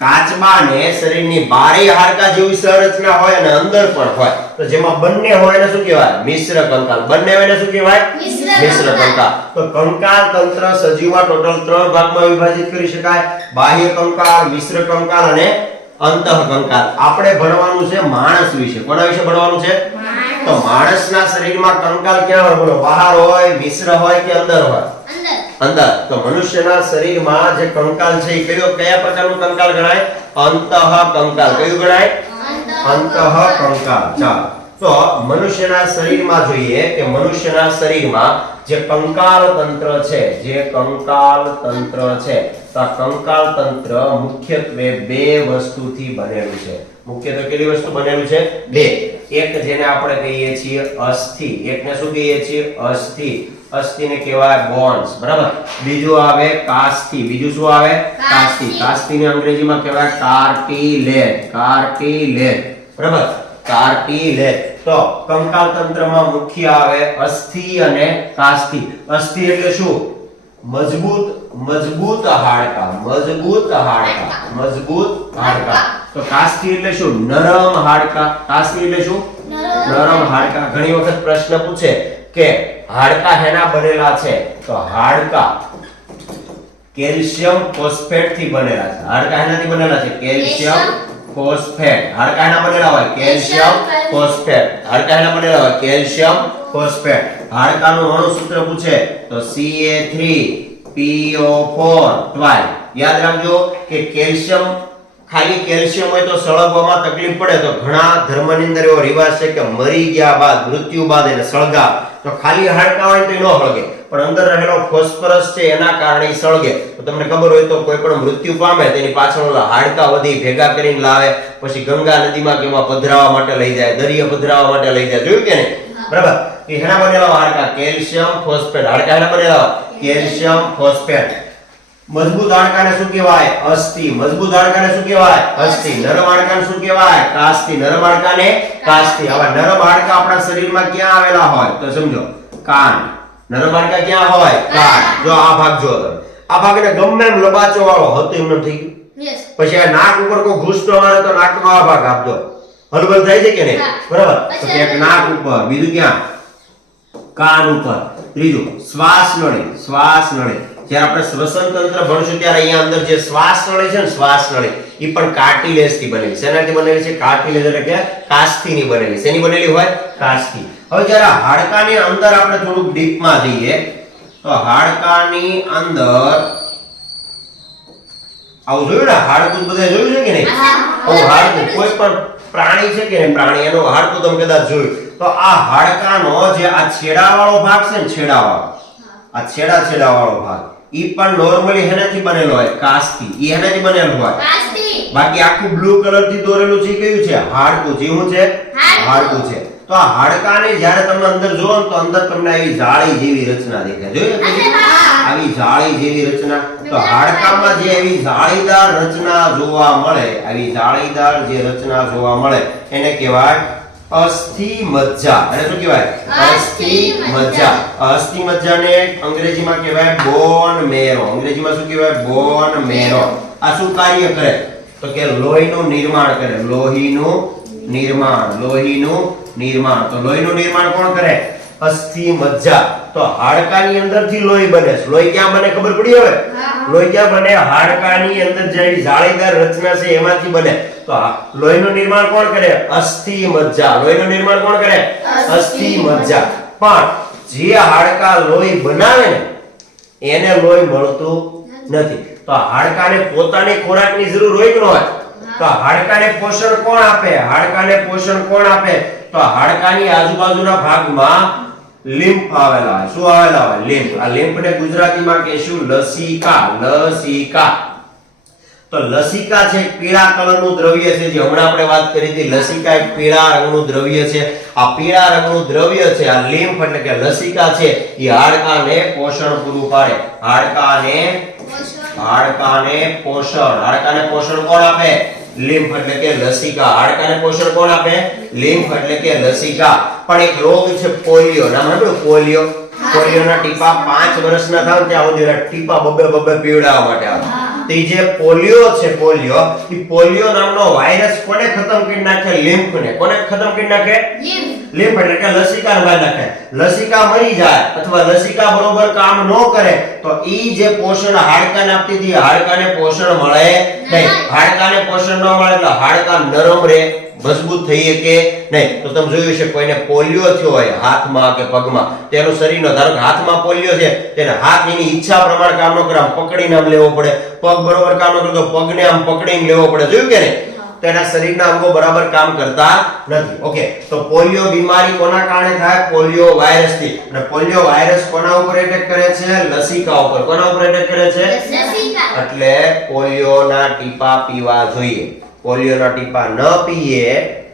કાચબાને શરીરની બારે હાડકા જેવી સંરચના હોય અને અંદર પણ હોય. તો જેમાં બંને હોય એને શું કહેવાય? મિશ્ર કંકાલ. બંને હોય એને શું કહેવાય? મિશ્ર કંકાલ. તો કંકાલ તંત્ર સજીવમાં ટોટલ 3 ભાગમાં વિભાજિત કરી શકાય: બાહ્ય કંકાલ, મિશ્ર કંકાલ અને અંતઃકંકાલ. આપણે ભણવાનું છે માણસ વિશે. કોના વિશે ભણવાનું છે? તો માણસના શરીરમાં કંકાલ ક્યાં હોય? બોલો. બહાર હોય, મિશ્ર હોય કે અંદર હોય? અંદર. તો મનુષ્યના શરીરમાં જે કંકાલ છે એ કયા પ્રકારનું કંકાલ ગણાય? અંતઃકંકાલ. કયું ગણાય? અંતઃકંકાલ. ચાલો. તો મનુષ્યના શરીરમાં જોઈએ કે મનુષ્યના શરીરમાં જે કંકાલ તંત્ર છે, તો આ કંકાલ તંત્ર મુખ્યત્વે 2 વસ્તુથી બનેલું છે. મુખ્યત્વે કેટલી વસ્તુ બનેલું છે? 2. એક જેને આપણે કહીએ છીએ અસ્થિ. એકને શું કહીએ છીએ? અસ્થિ. અસ્થિને કહેવાય બોન્સ. બરાબર. બીજું આવે કાસ્તિ. બીજું શું આવે? કાસ્તિ. કાસ્તિને અંગ્રેજીમાં કહેવાય કાર્ટિલેજ. કાર્ટિલેજ. બરાબર. કાર્ટિલેજ. તો કંકાલ તંત્રમાં મુખ્ય આવે અસ્થિ અને કાસ્તિ. અસ્થિ એટલે શું? મજબૂત હાડકા. મજબૂત હાડકા. તો કાસ્તિ એટલે શું? નરમ હાડકા. કાસ્તિ એટલે શું? નરમ હાડકા. ઘણી વખત પ્રશ્ન પૂછે કે હાડકા હેના બનેલા છે? તો હાડકા કેલ્શિયમ ફોસ્ફેટ થી બનેલા છે. હાડકા હેનાથી બનેલા છે? Calcium phosphate. હાડકા હેના બનેલા હોય? Calcium phosphate. હાડકા હેના બનેલા હોય? Calcium phosphate. હાડકાનું અણુસૂત્ર પૂછે તો Ca3PO4 12. યાદ રાખજો કે કેલ્શિયમ, ખાલી કેલ્શિયમ હોય તો સળગવામાં તકલીફ પડે. તો ઘણા ધર્મની અંદર એવો રિવાજ છે કે મરી ગયા બાદ, મૃત્યુ બાદ એને સળગા. તો ખાલી હાડકા હોય તો ન સળગે, પણ અંદર રહેલો ફોસ્ફરસ છે એના કારણે સળગે. તો તમને ખબર હોય તો કોઈ પણ મૃત્યુ પામે તેની પાછળ હાડકા વધી ભેગા કરીને લાવે, પછી ગંગા નદીમાં કેમાં પધરાવા માટે લઈ જાય, દરિયા પધરાવા માટે લઈ જાય. જોયું કે નહીં? બરાબર. કે હેના બનેલા હાડકા? Calcium phosphate. હાડકા હેના બનેલા? Calcium phosphate. મજબૂત હાડકાને શું કહેવાય? અસ્થિ. મજબૂત હાડકાને શું કહેવાય? અસ્થિ. નરમ હાડકાને શું કહેવાય? કાસ્તિ. નરમ હાડકાને કાસ્તિ. આવા નરમ હાડકા આપણા શરીરમાં ક્યાં આવેલા હોય? તો સમજો કાન, નરમ હાડકા ક્યાં હોય? કાટ. જો આ ભાગ જો તમે, આ ભાગને ગમે એમ લબાચો વાળો હતો એમ થઈ ગયું. યસ. પછી આ નાક ઉપર કોઈ ઘૂસતો મારે તો નાકનો આ ભાગ આપજો, હલબલ થાય છે કે નહીં? બરાબર. તો એક નાક ઉપર, બીજું ક્યાં? કાન ઉપર, ત્રીજું શ્વાસ નળી. શ્વાસ નળી જ્યારે આપણે શ્વસન તંત્ર ભણશું ત્યારે અહીંયા અંદર જે શ્વાસ નળી છે ને, શ્વાસ નળી એ પણ કાર્ટિલેજ થી બનેલી. શેનાથી બનેલી છે? કાર્ટિલેજ એટલે કે કાસ્થીની બનેલી. શેની બનેલી હોય? કાસ્થી. હવે જ્યારે હાડકાની અંદર આપણે થોડુંક ડીપમાં જઈએ તો હાડકાની અંદર આવું જોયું ને, હાડકું બધા જોયું છે કે નહીં? હાડકું કોઈ પણ પ્રાણી છે કે નહીં, પ્રાણી એનું હાડકું તમે કદાચ જોયું તો આ હાડકાનો જે આ છેડાવાળો ભાગ છે ને, છેડાવાળો, આ છેડાવાળો ભાગ ઈ પણ નોર્મલી હેનાથી બનેલો હોય? કાચથી. ઈ હેનાથી બનેલું હોય? કાચથી. બાકી આખું બ્લુ કલર થી દોરેલું છે કયું છે? હાડકું. જેવું છે હાડકું છે. તો આ હાડકાને જ્યારે તમે અંદર જોવો ને તો અંદર તમને આવી જાળી જેવી રચના દેખાય. જોયું? આવી જાળી જેવી રચના. તો હાડકામાં જે એવી જાળીદાર રચના જોવા મળે, આવી જાળીદાર જે રચના જોવા મળે એને કહેવાય અસ્થિ મજ્જા. અને શું કહેવાય? અસ્થિ મજ્જા. અસ્થિ મજ્જાને અંગ્રેજીમાં કહેવાય બોન મેરો. અંગ્રેજીમાં શું કહેવાય? બોન મેરો. આ શું કાર્ય કરે? તો કે લોહીનું નિર્માણ કરે. લોહીનું નિર્માણ. તો લોહીનું નિર્માણ કોણ કરે? અસ્થિ મજ્જા. તો હાડકાની અંદરથી લોહી બને છે. લોહી ક્યાં બને ખબર પડી હવે? લોહી ક્યાં બને? હાડકાની અંદર જે જાળીદાર રચના છે એમાંથી બને. તો લોહીનું નિર્માણ કોણ કરે? અસ્થિ મજ્જા. લોહીનું નિર્માણ કોણ કરે? અસ્થિ મજ્જા. પણ જે હાડકા લોહી બનાવે ને એને લોહી મળતું નથી. તો હાડકાને પોતાની ખોરાકની જરૂર હોય કે ન હોય? તો હાડકાને પોષણ કોણ આપે? તો હાડકાની આજુબાજુના ભાગમાં લિમ્ફ આવેલા હોય. શું આવેલા હોય? લિમ્ફ. આ લિમ્ફને ગુજરાતીમાં કહેશું લસિકા. તો લસિકા છે પીળા કલરનું દ્રવ્ય છે, જે હમણાં આપણે વાત કરી હતી. લસિકા એક પીળા રંગનું દ્રવ્ય છે. આ પીળા રંગનું દ્રવ્ય છે, આ લિમ્ફ એટલે કે લસિકા છે, એ હાડકાને પોષણ પૂરું પાડે. હાડકાને પોષણ કોણ આપે? લિમ્ફ એટલે કે લસિકા. હાડકાને પોષણ કોણ આપે? લિમ્ફ એટલે કે લસિકા. પણ એક રોગ છે પોલિયો. નામ સાંભળ્યું? પોલિયોના ટીપા 5 વર્ષના થાય ત્યાં સુધી ટીપા બબે પીવડાવવા માટે આવે. તો જે પોલિયો છે, પોલિયો નામનો વાયરસ કોને ખતમ કરી નાખે? લિમ્ફને. કોને ખતમ કરી નાખે? લિમ્ફ એટલે કે લસિકાને મારી નાખે. લસિકા મરી જાય અથવા લસિકા બરોબર કામ ન કરે તો ઈ જે પોષણ હાડકાને આપતી હતી, હાડકાને પોષણ મળે નહીં. હાડકાને પોષણ ન મળે એટલે હાડકા નરમ રહે, મજબૂત થઈ શકે નહીં. તો તમે જોયું છે કોઈને પોલિયો થયો હોય હાથમાં કે પગમાં, તેનું શરીરનો, ધારો કે હાથમાં પોલિયો છે, તેને હાથ એની ઈચ્છા પ્રમાણે કામ ન કરે, આમ પકડીને આમ લેવો પડે. પગ બરોબર કામ ન કરે તો પગને આમ પકડીને લેવો પડે. જોયું કે નહીં? તેના શરીરના અંગો બરાબર કામ કરતા નથી. ઓકે, તો પોલિયો બીમારી કોના કારણે થાય? પોલિયો વાયરસથી. અને પોલિયો વાયરસ કોના ઉપર એટેક કરે છે? લસિકા ઉપર. કોના ઉપર એટેક કરે છે? લસિકા. એટલે પોલિયોના ટીપા પીવા જોઈએ. પોલિયોના ટીપા ન પીએ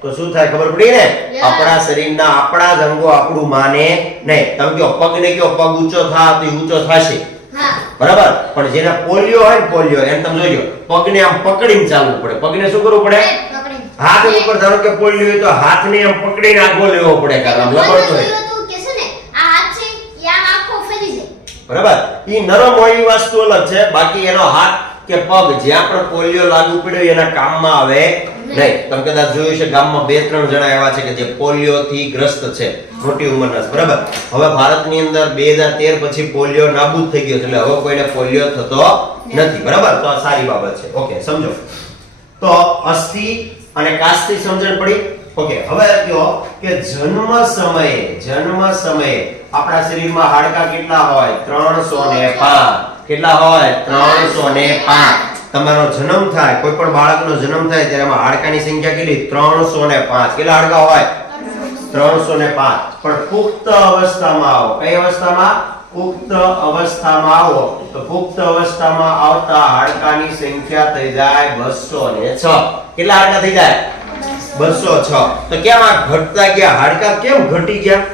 તો શું થાય ખબર પડી ને? આપણા શરીરના આપણા જ અંગો આપણું માને નહીં. તમે કહો પગને કહો પગ ઊંચો થા તો ઊંચો થશે, બરાબર? પણ જેને પોલિયો હોય ને, પોલિયો એને તમે જોજો પગને આમ પકડીને ચાલવું પડે. પગને શું કરવું પડે? હાથ ઉપર. ધારો કે પોલિયો હોય તો હાથને આમ પકડીને આગો લેવો પડે, કારણ લબડતો હોય. બરાબર? ઈ નરમ હોય એ વસ્તુ અલગ છે. બાકી એનો હાથ કે પગ જ્યાં પણ પોલિયો લાગુ પડ્યો એના કામમાં આવે નહીં. તમે કદાચ જોયું છે ગામમાં 2-3 જણા એવા છે કે જે પોલિયો થી ગ્રસ્ત છે, મોટી ઉંમરના. બરાબર? હવે ભારતની અંદર 2013 પછી પોલિયો નાબૂદ થઈ ગયો છે, એટલે હવે કોઈને પોલિયો થતો નથી. બરાબર? તો આ સારી બાબત છે. ઓકે, સમજો. તો અસ્થિ અને કાસ્થિ સમજણ પડી. ઓકે, હવે કહો કે જન્મ સમયે આપણા શરીરમાં હાડકા કેટલા હોય? 305. કેટલા હોય? 305. તમારો જન્મ થાય, કોઈ પણ બાળકનો જન્મ થાય ત્યારે એમાં હાડકાની સંખ્યા કેટલી? 305. કેટલા હાડકા હોય? 305. પણ પુખ્ત અવસ્થામાં આવો. કઈ અવસ્થામાં? પુખ્ત અવસ્થામાં આવો તો પુખ્ત અવસ્થામાં આવતા હાડકાની સંખ્યા થઈ જાય 206. કેટલા હાડકા થઈ જાય? 206. તો કેમ આ ઘટતા ગયા? હાડકા કેમ ઘટી ગયા?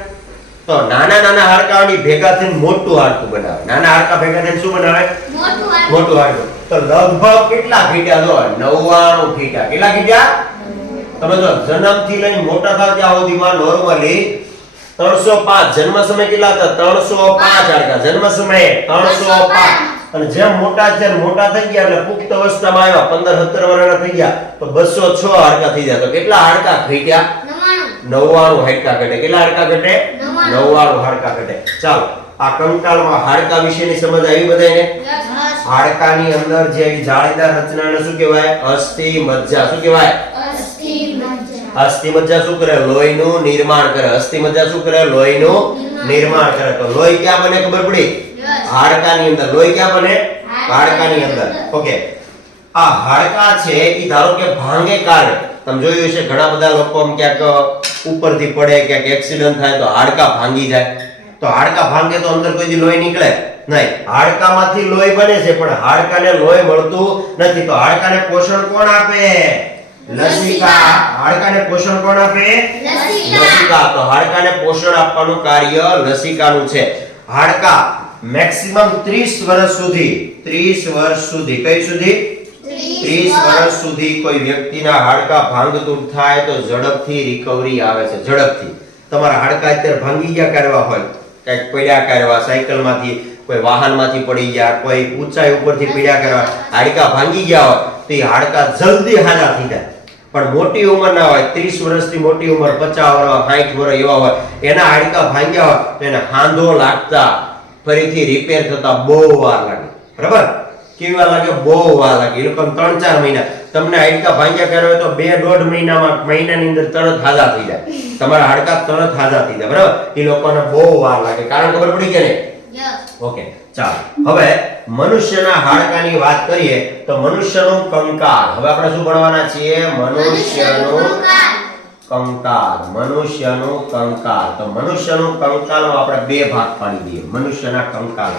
તો નાના હાડકાઓની ભેગા થઈને મોટું હાડકું બનાવે. નાના હાડકા ભેગા થઈને શું બનાવે? મોટું હાડકું. તો લગભગ કેટલા ઘટ્યા? જો 99 ઘટ્યા. કેટલા ઘટ્યા? તમે જો જન્મથી લઈને મોટા થાય ત્યાં સુધીમાં નોર્મલી 305 જન્મ સમયે કેટલા હતા 305 હાડકા જન્મ સમયે 305 અને જેમ મોટા છે મોટા થઈ ગયા એટલે પુખ્ત અવસ્થામાં આવ્યા 15-17 વર્ષના થઈ ગયા તો 206 હાડકા થઈ ગયા તો કેટલા હાડકા ઘટ્યા 99 હાડકા ઘટે કેટલા હાડકા ઘટે 99 હાડકા ઘટે ચાલો આ કંકાળમાં હાડકા વિશેની સમજ આવી બધાને હાડકાની અંદર જે જાળીદાર રચનાને શું કહેવાય અસ્થિ મજ્જા શું કહેવાય અસ્થિ મજ્જા શું કરે લોહીનું નિર્માણ કરે અસ્થિ મજ્જા શું કરે લોહીનું નિર્માણ કરે તો લોહી ક્યાં બને ખબર પડી હાડકાની અંદર લોહી ક્યાં બને હાડકાની અંદર ઓકે આ હાડકા છે ઈ ધારો કે ભાંગે કારણે તમે જોયું હશે ઘણા બધા લોકો આમ ક્યાંક ઉપરથી પડે ક્યાંક એક્સિડન્ટ થાય તો હાડકા ભાંગી જાય તો હાડકા ભાંગે તો અંદર કોઈ દી લોહી નીકળે નહીં હાડકામાંથી લોહી બને છે પણ હાડકાને લોહી મળતું નથી તો હાડકાને પોષણ કોણ આપે લસિકા હાડકાને પોષણ કોણ આપે લસિકા તો હાડકાને પોષણ આપવાનું કાર્ય લસિકાનું છે હાડકા મેક્સિમમ 30 વર્ષ સુધી કઈ સુધી 30 વર્ષ સુધી કોઈ વ્યક્તિના હાડકા ભાંગતૂટ થાય તો ઝડપથી રિકવરી આવે છે ઝડપથી તમારા હાડકા અત્યારે ભાંગી ગયા કરવા હોય કઈક પડ્યા કરવા સાયકલમાંથી કોઈ વાહનમાંથી પડી ગયા કોઈ ઊંચાઈ ઉપરથી પડ્યા કરવા હાડકા ભાંગી ગયા હોય તો એ હાડકા જલ્દી હાજા થઈ જાય પણ મોટી ઉંમરના હોય 30 વર્ષથી મોટી ઉંમર 50 વર્ષ 60 વર્ષ એવા હોય એના હાડકા ભાંગ્યા હોય તો એને હાંધો લાગતા ફરીથી રિપેર થતા બહુ વાર લાગે બરાબર કેવી વાર લાગે બહુ વાર લાગે એ લોકો 3-4 મહિના તમને હાડકા ભાંગ્યા કર્યા હોય તો 2-1.5 મહિનાની અંદર તરત હાજા થઈ જાય તમારા હાડકા તરત હાજા થઈ જાય બરાબર એ લોકોને બહુ વાર લાગે કારણ ખબર પડી કે નહીં ઓકે ચાલો હવે મનુષ્યના હાડકાની વાત કરીએ તો મનુષ્યનું કંકાળ હવે આપણે શું ભણવાના છીએ મનુષ્યનું કંકાળ તો મનુષ્યનું કંકાળમાં આપણે બે ભાગ પાડી દઈએ મનુષ્યના કંકાળ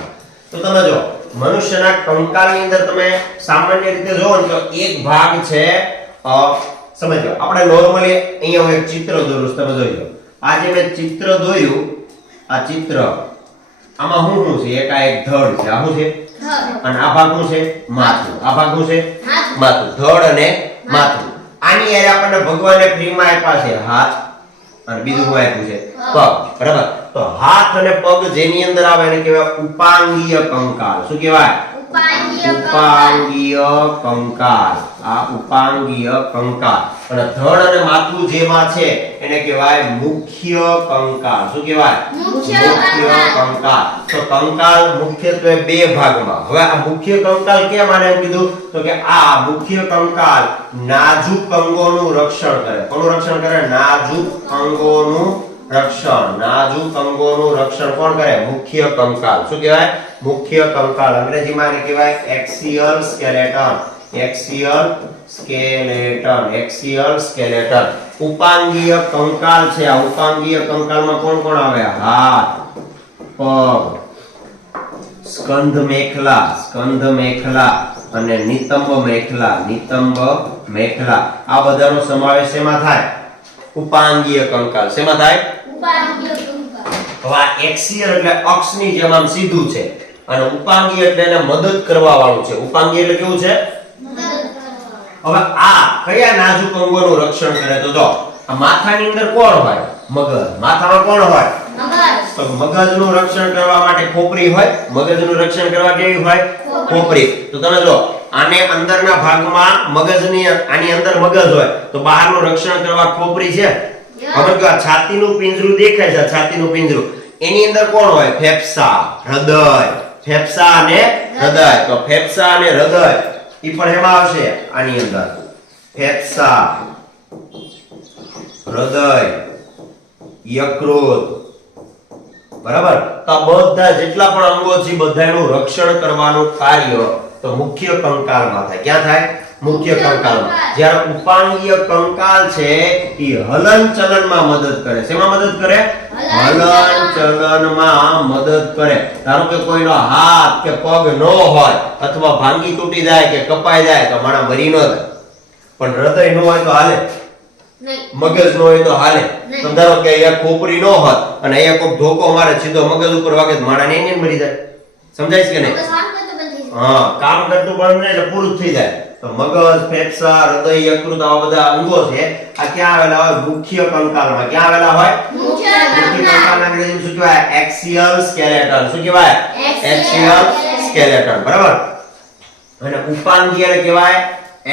તો તમે જો મનુષ્યના કંકાળની અંદર તમે સામાન્ય રીતે જોવો ને તો એક ભાગ છે સમજો આપણે નોર્મલી અહીંયા હું એક ચિત્ર દોરું તમે જોઈ લો આ જે મેં ચિત્ર દોર્યું આ ચિત્ર આમાં શું છે એક આ એક ધડ છે આ શું છે અને આ ભાગ શું છે માથું આ ભાગ શું છે માથું ધડ અને માથું આની યાર આપણને ભગવાને ફ્રીમાં આપ્યા છે હાથ અને બીજું શું આપ્યું છે પગ બરાબર તો હાથ અને પગ જેની અંદર આવે એને કહેવાય ઉપાંગીય કંકાળ શું કહેવાય ઉપાંગીય કંકાળ આ ઉપાંગીય કંકાળ અને ધડ અને માથું જેમાં છે એને કહેવાય મુખ્ય કંકાળ શું કહેવાય મુખ્ય કંકાળ તો કંકાળ મુખ્યત્વે બે ભાગમાં હવે આ મુખ્ય કંકાળ કેમ આને કીધું તો કે આ મુખ્ય કંકાળ નાજુક અંગોનું રક્ષણ કરે કોનું રક્ષણ કરે નાજુક અંગોનું રક્ષણ કોણ કરે મુખ્ય કંકાળ શું કહેવાય મુખ્ય કંકાળ અંગ્રેજીમાં એને કહેવાય એક્સિયલ સ્કેલેટન ઉપાંગીય કંકાળ છે આ ઉપાંગીય કંકાળમાં કોણ કોણ આવે હાથ પગ સ્કંધ મેખલા અને નિતંબ મેખલા આ બધાનો સમાવેશ શેમાં થાય ઉપાંગીય કંકાળ શેમાં થાય હવે આ એક્સિયલ એટલે અક્ષની જેમ આમ સીધું છે અને ઉપાંગીય એટલે એને મદદ કરવા વાળું છે ઉપાંગીય એટલે કેવું છે હવે આ કયા નાજુક અંગોનું રક્ષણ કરે તો જો આ માથાની અંદર કોણ હોય મગજ માથામાં કોણ હોય તો મગજનું રક્ષણ કરવા માટે ખોપરી હોય મગજનું રક્ષણ કરવા કેવી હોય ખોપરી તો તમે જો આને અંદરના ભાગમાં મગજની આની અંદર મગજ હોય તો બહારનું રક્ષણ કરવા ખોપરી છે હવે જો આ છાતીનું પિંજરું દેખાય છે છાતીનું પિંજરું એની અંદર કોણ હોય ફેફસા અને હૃદય તો ફેફસા અને હૃદય ઈ પણ એમાં આવશે આની અંદર ફેફસા હૃદય યકૃત બરાબર તો બધા જેટલા પણ અંગો છે બધાનું રક્ષણ કરવાનું કાર્ય તો મુખ્ય કંકાળમાં થાય ક્યાં થાય મુખ્ય કંકાળમાં જ્યારે ઉપાંગીય કંકાળ છે ઈ હલન ચલનમાં મદદ કરે શેમાં મદદ કરે હલન ચલનમાં મદદ કરે ધારો કે કોઈનો હાથ કે પગ ન હોય અથવા ભાંગી તૂટી જાય કે કપાઈ જાય તો માણસ મરી ન જાય પણ હૃદય ન હોય તો હાલે મગજ નો હોય તો હાલે ધારો કે અહીંયા ખોપરી નો હોત અને અહીંયા કોઈ ધોકો મારે સીધો મગજ ઉપર વાગે તો માણસ એને મરી જાય સમજાય છે કે નહીં હા કામ કરતું બંધ એટલે પૂરું થઈ જાય તો મગજ, ફેફસા, હૃદય, યકૃત આવા બધા અંગો છે આ ક્યાં આવેલા હોય? મુખ્ય કંકાલમાં. ક્યાં આવેલા હોય? મુખ્ય કંકાલના અંગ્રેજીમાં શું કહેવાય? Axial skeleton. શું કહેવાય? Axial skeleton. બરાબર. અને ઉપાંગીય કહેવાય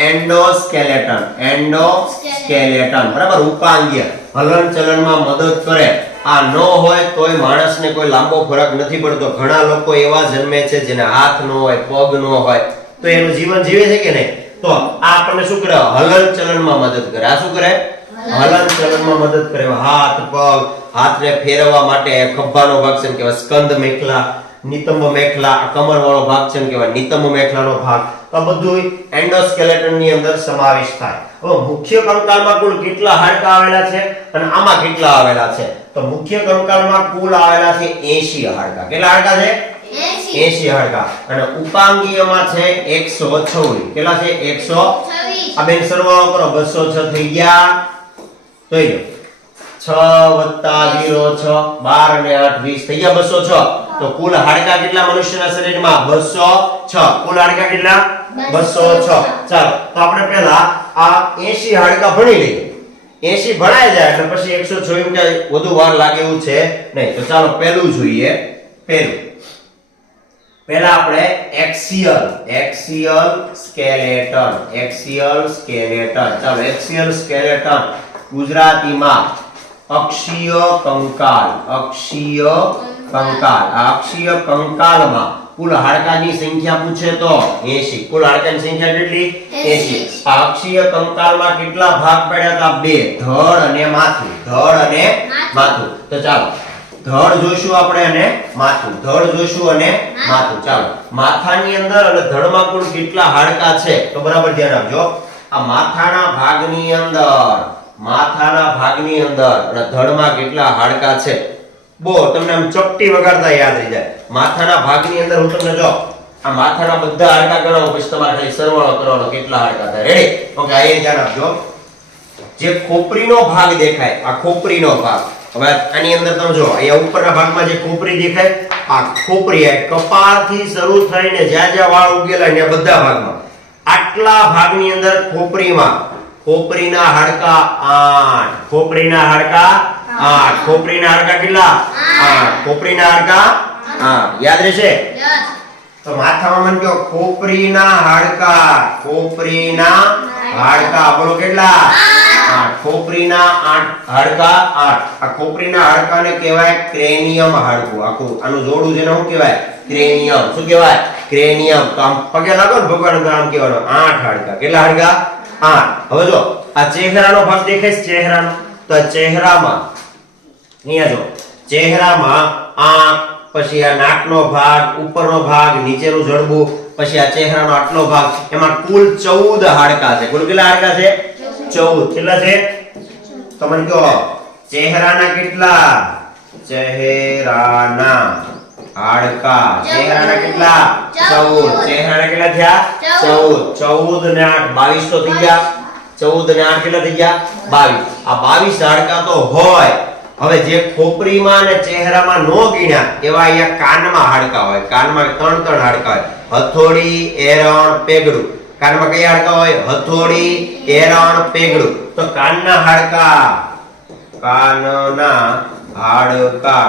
એન્ડોસ્કેલેટન. એન્ડોસ્કેલેટન. બરાબર. ઉપાંગીય હલનચલનમાં મદદ કરે. આ ન હોય તોય માણસને કોઈ લાંબો ફરક નથી પડતો. ઘણા લોકો એવા જન્મે છે જેને હાથ ન હોય, પગ ન હોય, તો એનું જીવન જીવે છે કે નહીં? તો આ આપણને શું કરે? હલનચલનમાં મદદ કરે. આ શું કરે? હલનચલનમાં મદદ કરે. હાથ, પગ, હાથને ફેરવવા માટે ખભાનો ભાગ છે કહેવાય સ્કંદ મેખલા, નિતંબ મેખલા, કમર વાળો ભાગ છે કહેવાય નિતંબ મેખલાનો ભાગ. આ બધું એન્ડોસ્કેલેટન ની અંદર સમાવેશ થાય. હવે મુખ્ય કંકાલમાં કુલ કેટલા હાડકા આવેલા છે અને આમાં કેટલા આવેલા છે? તો મુખ્ય કંકાલમાં કુલ આવેલા છે 80 હાડકા. કેટલા હાડકા છે? 80 હાડકા. અને ઉપાંગીયમાં છે 126. કેટલા છે? 126. આ બેન સરવાળો કરો. 206 થઈ ગયા. જોઈ લો. 6 + 0 6 12 અને 8 20 થઈ ગયા 206. તો કુલ હાડકા કેટલા મનુષ્યના શરીરમાં? 206. કુલ હાડકા કેટલા? 206. ચાલો તો આપણે પહેલા આ 80 હાડકા ભણી લઈએ. 80 ભણાઈ જાય એટલે પછી 106 કે વધુ વાર લાગે એવું છે નહીં. તો ચાલો પહેલું જોઈએ. પહેલા આપણે એક્સિયલ સ્કેલેટન. ચાલો એક્સિયલ સ્કેલેટન ગુજરાતીમાં અક્ષીય કંકાલ. આ અક્ષીય કંકાલમાં કુલ હાડકાની સંખ્યા પૂછે તો 80. કુલ હાડકાની સંખ્યા કેટલી? 80. આ અક્ષીય કંકાલમાં કેટલા ભાગ પડ્યા હતા? 2. ધડ અને માથું. તો ચાલો ધડ જોઈશું આપણે અને માથું. ચાલો માથાની અંદર અને ધડમાં કુલ કેટલા હાડકા છે તો બરાબર ધ્યાન આપજો. આ માથાના ભાગની અંદર અને ધડમાં કેટલા હાડકા છે? બો તમને આમ ચપટી વગાડતા યાદ રહી જાય. માથાના ભાગની અંદર હું તમને જો આ માથાના બધા હાડકા ગણો પછી તમારે ખાલી સરવાળો કરવાનો કેટલા હાડકા થાય. રેડી? ઓકે આ ધ્યાન આપજો. જે ખોપરીનો ભાગ દેખાય આ ખોપરીનો ભાગ. હવે આની અંદર તમે જો અહીંયા ઉપરના ભાગમાં જે ખોપરી દેખાય આ ખોપરી આ કપાળથી શરૂ થઈને જ્યાં વાળ ઉગેલા ને બધા ભાગમાં આટલા ભાગની અંદર ખોપરીના હાડકા 8. ખોપરીના હાડકા કેટલા? 8. ખોપરીના હાડકા 8. યાદ રહેશે? તો માથામાં મને કહો ખોપરીના હાડકા બોલો કેટલા? 8. ખોપરીના હાડકા 8. આ ખોપરીના હાડકાને કહેવાય ક્રેનિયમ હાડકું. આખું આનું જોડું છે ને શું કહેવાય? ક્રેનિયમ. શું કહેવાય? ક્રેનિયમ. તો આમ પગે લાગો ને ભગવાન તો આમ કહેવાનો 8 હાડકા. કેટલા હાડકા? 8. હવે જો આ ચહેરાનો ભાગ દેખાય છે ચહેરાનો. તો આ ચહેરામાં અહીંયા જો ચહેરામાં આંખ, પછી આ નાકનો ભાગ, ઉપરનો ભાગ, નીચેનું જડબું, પછી આ ચહેરાનો આટલો ભાગ, એમાં કુલ 14 હાડકા છે. કુલ કેટલા હાડકા છે? 14. કેટલા છે? તો મને કહો ચહેરાના કેટલા? ચહેરાના હાડકા કેટલા? 14. ચહેરાના કેટલા થયા? 14 ને 8 22 તો થઈ ગયા. 14 ને 8 કેટલા થઈ ગયા? 22. આ 22 હાડકા તો હોય. હવે જે ખોપરીમાં અને ચહેરામાં નો ગણ્યા એવા અહીંયા કાનમાં હાડકા હોય. કાનમાં 3 હાડકા હોય. હથોડી, એરણ, પેગડું. કાનમાં કયા હાડકા હોય? હથોડી, એરણ, પેગડું. તો કાનના હાડકા તો કાનના હાડકા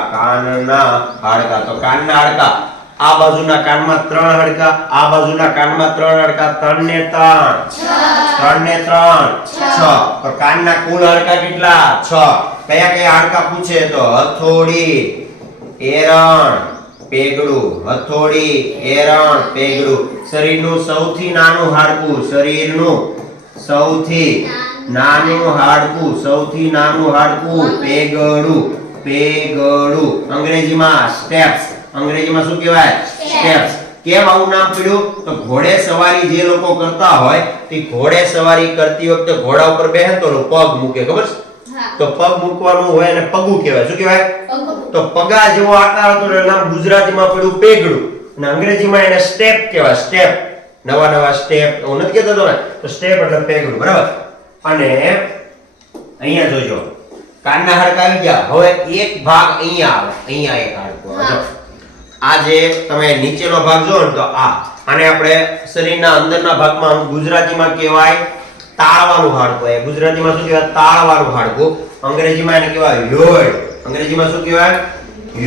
આ બાજુના કાનમાં 3 હાડકા, આ બાજુના કાનમાં 3 હાડકા, 3 ને 6. તો કાનના કુલ હાડકા કેટલા? 6. કયા હાડકા પૂછે તો હથોડી, એરણ, પેગડું. શરીરનું સૌથી નાનું હાડકું, પેગડું. અંગ્રેજીમાં સ્ટેપ્સ. અંગ્રેજીમાં શું કહેવાય? સ્ટેપ્સ. કેમ આવું નામ પડ્યું? તો ઘોડે સવારી જે લોકો કરતા હોય તે ઘોડે સવારી કરતી વખતે ઘોડા ઉપર બેસે તો પગ મૂકે. ખબર છે? તો પગ મૂકવાનું હોય અને પગું કહેવાય. શું કહેવાય? તો પગા જેવો આકાર હતો એનું નામ ગુજરાતીમાં પડ્યું પેગડું અને અંગ્રેજીમાં એને સ્ટેપ કહેવાય. સ્ટેપ. નવા સ્ટેપ એવું નથી કહેતો ને. તો સ્ટેપ એટલે પેગડું. બરાબર. અને અહીંયા જોજો કાનના હાડકા આવી ગયા. હવે એક ભાગ અહીંયા આવે. અહીંયા એક હાડકું આવે. જો આ જે તમે નીચેનો ભાગ જો ને તો આ આને આપણે શરીરના અંદરના ભાગમાં ગુજરાતીમાં કહેવાય તાળવાનું હાડકું. એ ગુજરાતીમાં શું કહેવાય? તાળવાનું હાડકું. અંગ્રેજીમાં એને કહેવાય યોઇડ. અંગ્રેજીમાં શું કહેવાય?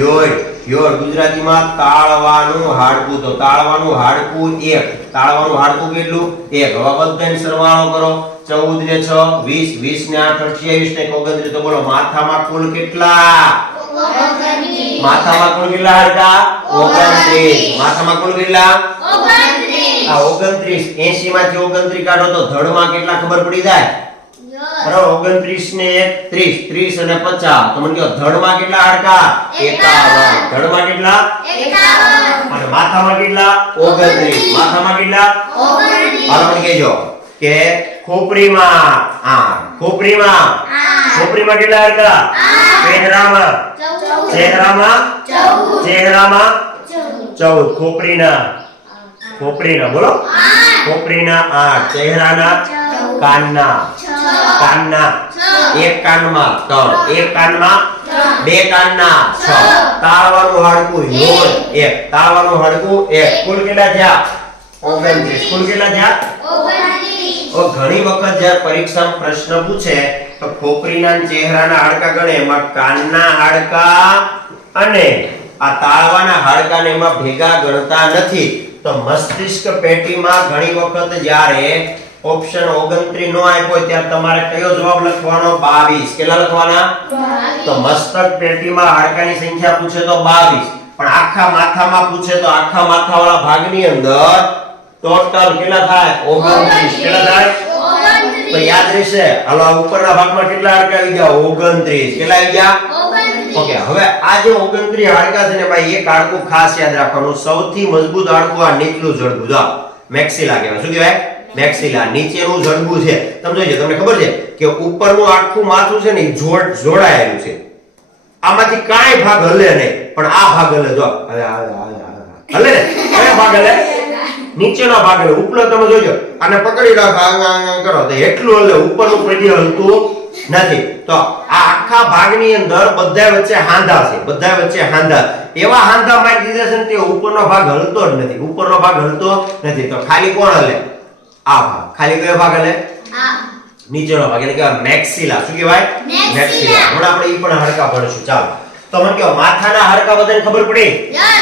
યોઇડ. યોઇડ ગુજરાતીમાં તાળવાનું હાડકું. તો તાળવાનું હાડકું 1. તાળવાનું હાડકું કેટલું? 1. હવે બધાને સરવાળો કરો. 14 ને 6 20, 20 ને 8 28 ને 29. તો બોલો માથામાં કુલ કેટલા? 29. માથામાં કુલ કેટલા હાડકા? 29. માથામાં કુલ કેટલા? 29. આ 29 80 માંથી 29 કાઢો તો ધડમાં કેટલા ખબર પડી જાય? બરાબર 29 ને 1 30, 30 અને 50. તો મને કહો ધડમાં કેટલા હાડકા? 51. ધડમાં કેટલા? 51. અને માથામાં કેટલા? 29. માથામાં કેટલા? 29. હાલો મને કહેજો કે ખોપરીમાં 8. ખોપરીમાં 8. ખોપરીમાં કેટલા હાડકા? 8. ચહેરામાં 14. ચહેરામાં 14. ચહેરામાં 14. ખોપરીના બોલો 8. ખોપરીના 8. ચહેરાના 14. કાનના 6. કાનના 1 કાનમાં 3. 1 કાનમાં 2 કાનના 6. તાળવાનું હાડકું યોડ 1. તાળવાનું હાડકું 1. કુલ કેટલા થયા? 29. કુલ કેટલા થયા? 29. ઘણી વખત જ્યારે પરીક્ષામાં પ્રશ્ન પૂછે તો ખોપરીના અને ચહેરાના હાડકા ગણે, એમાં કાનના હાડકા અને આ તાળવાના હાડકાને એમાં ભેગા ગણતા નથી. તો મસ્તિષ્ક પેટીમાં ઘણી વખત જ્યારે ઓપ્શન 29 નો આપ્યો હોય ત્યારે તમારે કયો જવાબ લખવાનો? 22. કેટલા લખવાના? 22. તો મસ્તક પેટીમાં હાડકાની સંખ્યા પૂછે તો 22, પણ આખા માથામાં પૂછે તો આખા માથાવાળા ભાગની અંદર ટોટલ કેટલા થાય? 29. કેટલા થાય? 29. તો યાદ રહેશે. હાલો ઉપરના ભાગમાં કેટલા હાડકા આવી ગયા? 29. કેટલા આવી ગયા? 29. ઓકે, હવે આ જે 29 હાડકા છે ને ભાઈ, એક હાડકું ખાસ યાદ રાખવાનું. સૌથી મજબૂત હાડકું આ નીચલું જડબું. જો મેક્સિલા કહેવાય. શું કહેવાય? મેક્સિલા. નીચેનું જડબું છે. તમે જોજો, તમને ખબર છે કે ઉપરનું આખું માથું છે ને જોડાયેલું છે. આમાંથી કાંઈ ભાગ હલે નહીં, પણ આ ભાગ હલે. જો હલે ને, કયો ભાગ હલે? નીચેનો ભાગ હલે. ઉપલો તમે જોજો, આને પકડી રાખો કરો તો એટલું હલે, ઉપરનું કદી હલતું નથી. તો આ આખા ભાગની અંદર બધા વચ્ચે હાંધા છે. બધા વચ્ચે હાંધા, એવા હાંધા મારી દીધા છે ને તે ઉપરનો ભાગ હલતો જ નથી. ઉપરનો ભાગ હલતો નથી. તો ખાલી કોણ હલે? આ ભાગ. ખાલી કયો ભાગ હલે? આ નીચેનો ભાગ. એટલે કે મેક્સિલા. શું કહેવાય? મેક્સિલા. હમણાં આપણે ઈ પણ હાડકા ભણશું. ચાલો, તો મને કહો માથાના હાડકા બધાને ખબર પડી?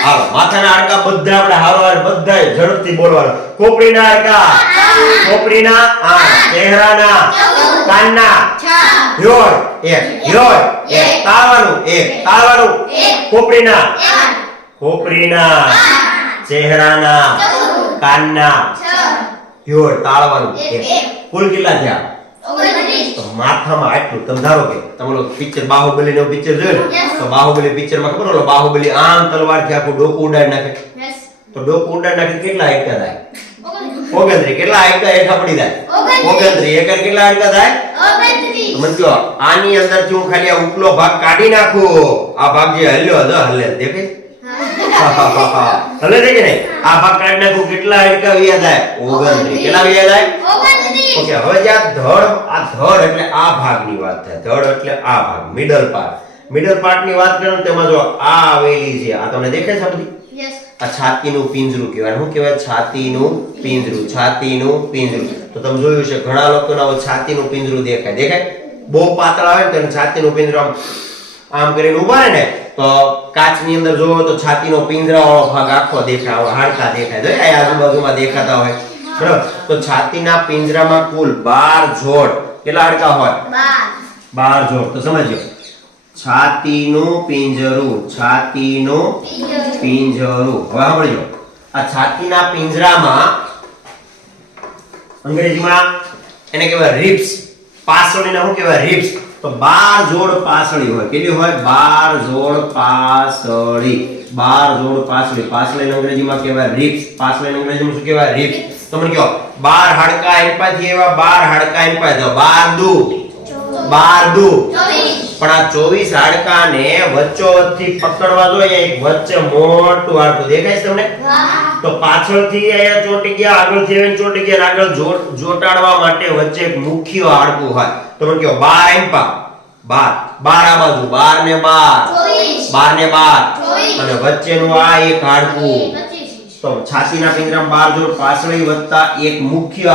હાલો, માથાના હાડકા બધા આપણે હારોહાર બધા ઝડપથી બોલવાનું. ખોપરીના હાડકા 8. ખોપરીના 8. ચહેરાના 14. કાનના 6. યોડ 1. યોડ 1. તાળવાનું 1. તાળવાનું 1. ખોપરીના 8. ખોપરીના 8. ચહેરાના 14. કાનના 6. યોડ તાળવાનું 1. કુલ કેટલા થયા? 29. તો માથામાં આટલું. તમે ધારો કે તમે લોકો પિક્ચર બાહુબલી નું પિક્ચર જોયું ને, તો બાહુબલી પિક્ચર માં ખબર, બાહુબલી આમ તલવાર થી આખું ડોકું ઉડાડી નાખે. તો ડોકું ઉડાડી નાખે કેટલા હાડકા થાય? 29. કેટલા હાડકા હેઠા પડી જાય? 29. એકર કેટલા હાડકા થાય? 29. મને કહો આની અંદર થી હું ખાલી આ ઉપલો ભાગ કાઢી નાખું, આ ભાગ જે હલ્યો હતો હલે દેખે હલે છે કે નહીં? આ ભાગ કાઢી નાખું, કેટલા હાડકા વ્યા થાય? 29. કેટલા વ્યા થાય? 29. ઓકે, હવે જે આ ધડ એટલે આ ભાગની વાત થાય. ધડ એટલે આ ભાગ, મિડલ પાર્ટ. મિડલ પાર્ટ ની વાત કરું તેમાં જો આ આવેલી છે, આ તમને દેખાય છે બધી? યસ. આ છાતીનું પિંજરું કહેવાય. શું કહેવાય? છાતીનું પિંજરું. છાતીનું પિંજરું. તો તમે જોયું છે ઘણા લોકોના છાતીનું પિંજરું દેખાય. બહુ પાતળા હોય ને તો છાતીનું પિંજરું આમ કરીને ઊભા રહે ને તો કાચની અંદર જોવો તો છાતીનો પિંજરાવાળો ભાગ આખો દેખાય, હાડકા દેખાય. જો આ આજુબાજુમાં દેખાતા હોય. બરાબર. તો છાતીના પિંજરામાં કુલ 12 જોડ. કેટલા હાડકા હોય? 12 જોડ. તો સમજો, છાતીનું પિંજરું. છાતીનું પિંજરું. હવે સાંભળજો, આ છાતીના પિંજરામાં અંગ્રેજીમાં એને કહેવાય રિબ્સ. પાસળીને શું કહેવાય? રિબ્સ. તો 12 જોડ પાસળી હોય. કેટલી હોય? 12 જોડ પાસળી. 12 જોડ પાસળી. પાસળીને અંગ્રેજીમાં કહેવાય રિબ્સ. પાસળીને અંગ્રેજીમાં શું કહેવાય? રિબ્સ. તો મને કહો 12 હાડકા એમ્પાથી એવા 12 હાડકા એમ્પા તો 12 દુ 24. પણ આ 24 હાડકાને વચ્ચોવચ્ચથી પકડવા જોઈએ. એક વચ્ચે મોટું હાડકું દેખાય છે તમને? તો પાછળથી અહીંયા ચોટી ગયા, આગળથી આવીને ચોટી ગયા, આગળ જોટાડવા માટે વચ્ચે એક મુખ્ય હાડકું હોય. તો મને કહો 12 એમ્પા 12 આ બાજુ 12 ને 12 12 ને 12 અને વચ્ચેનું આ એક હાડકું તો છાતીના પિંજરામાં 12 જોડ પાછળી વત્તા એક મુખ્ય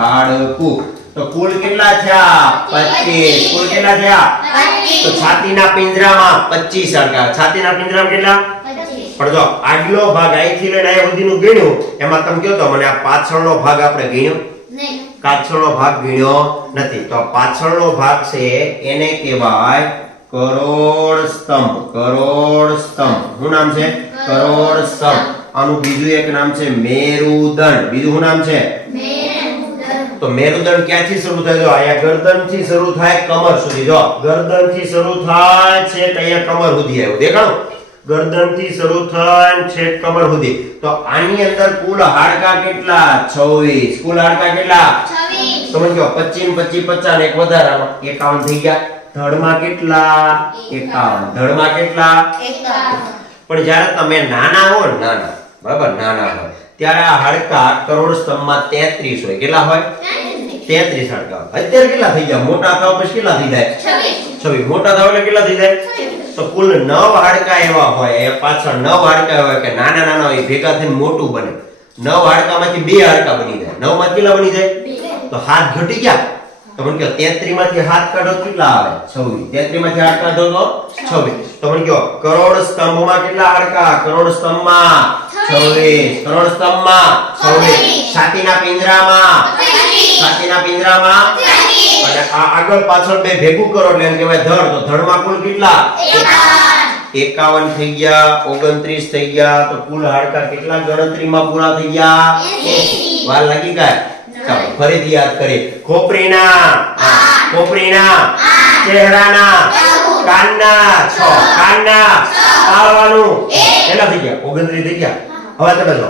હાડકું તો કુલ કેટલા થયા 25 કુલ કેટલા થયા 25 તો છાતીના પિંજરામાં 25 હાડકા છાતીના પિંજરામાં કેટલા 25 પણ જો આગલો ભાગ અહીંથી લઈને અહીંયા સુધીનું ગણ્યું એમાં તમે કહો તો મને આ પાછળનો ભાગ આપણે ગણ્યો નહીં પાછળનો ભાગ ગણ્યો નથી તો પાછળનો ભાગ છે એને કહેવાય કરોડ સ્તંભ શું નામ છે કરોડ સ્તંભ આનું બીજું એક નામ છે મેરુદંડ બીજું શું નામ છે તો મેરુદંડ ક્યાંથી શરૂ થાય જો અહીંયા ગરદનથી શરૂ થાય કમર સુધી જો ગરદનથી શરૂ થાય છે તો અહીંયા કમર સુધી આવ્યું દેખાણું ગરદનથી શરૂ થાય છે કમર સુધી તો આની અંદર કુલ હાડકા કેટલા 26 કુલ હાડકા કેટલા 26 સમજો 25 50 એક વધારામાં 51 થઈ ગયા ધડમાં કેટલા 51 ધડમાં કેટલા 51 પણ જ્યારે તમે નાના હો નાના બરાબર નાના હોય ત્યારે આ હાડકા કરોડ સ્તંભમાં 33 હોય કેટલા હોય 33 હાડકા અત્યારે કેટલા થઈ ગયા મોટા થાવ પછી કેટલા થઈ જાય 26 મોટા થાવ એટલે કેટલા થઈ જાય તો કુલ 9 હાડકા એવા હોય એ પાછળ 9 હાડકા હોય કે નાના નાના હોય ભેગા થઈને મોટું બને 9 હાડકામાંથી 2 હાડકા બની જાય 9 માં કેટલા બની જાય તો હાથ ઘટી ગયા તો મને કહો 33 માંથી હાથ કાઢો કેટલા આવે 26 33 માંથી હાથ કાઢો તો 26 તો મને કહો કરોડ સ્તંભમાં કેટલા હાડકા કરોડ સ્તંભમાં 26 કરોડ સ્તંભમાં 26 છાતીના પિંજરામાં 25 અને આ આગળ પાછળ બે ભેગું કરો એટલે એને કહેવાય ધડ તો ધડમાં કુલ કેટલા 51 થઈ ગયા 29 થઈ ગયા તો કુલ હાડકા કેટલા ગણતરીમાં પૂરા થઈ ગયા 80 વાર લાગી ગયા ચાલો ફરીથી યાદ કરીએ ખોપરીના ચહેરાના કાનના 6 કાનના તાળવાનું કેટલા થઈ ગયા 29 થઈ ગયા હવે તમે જો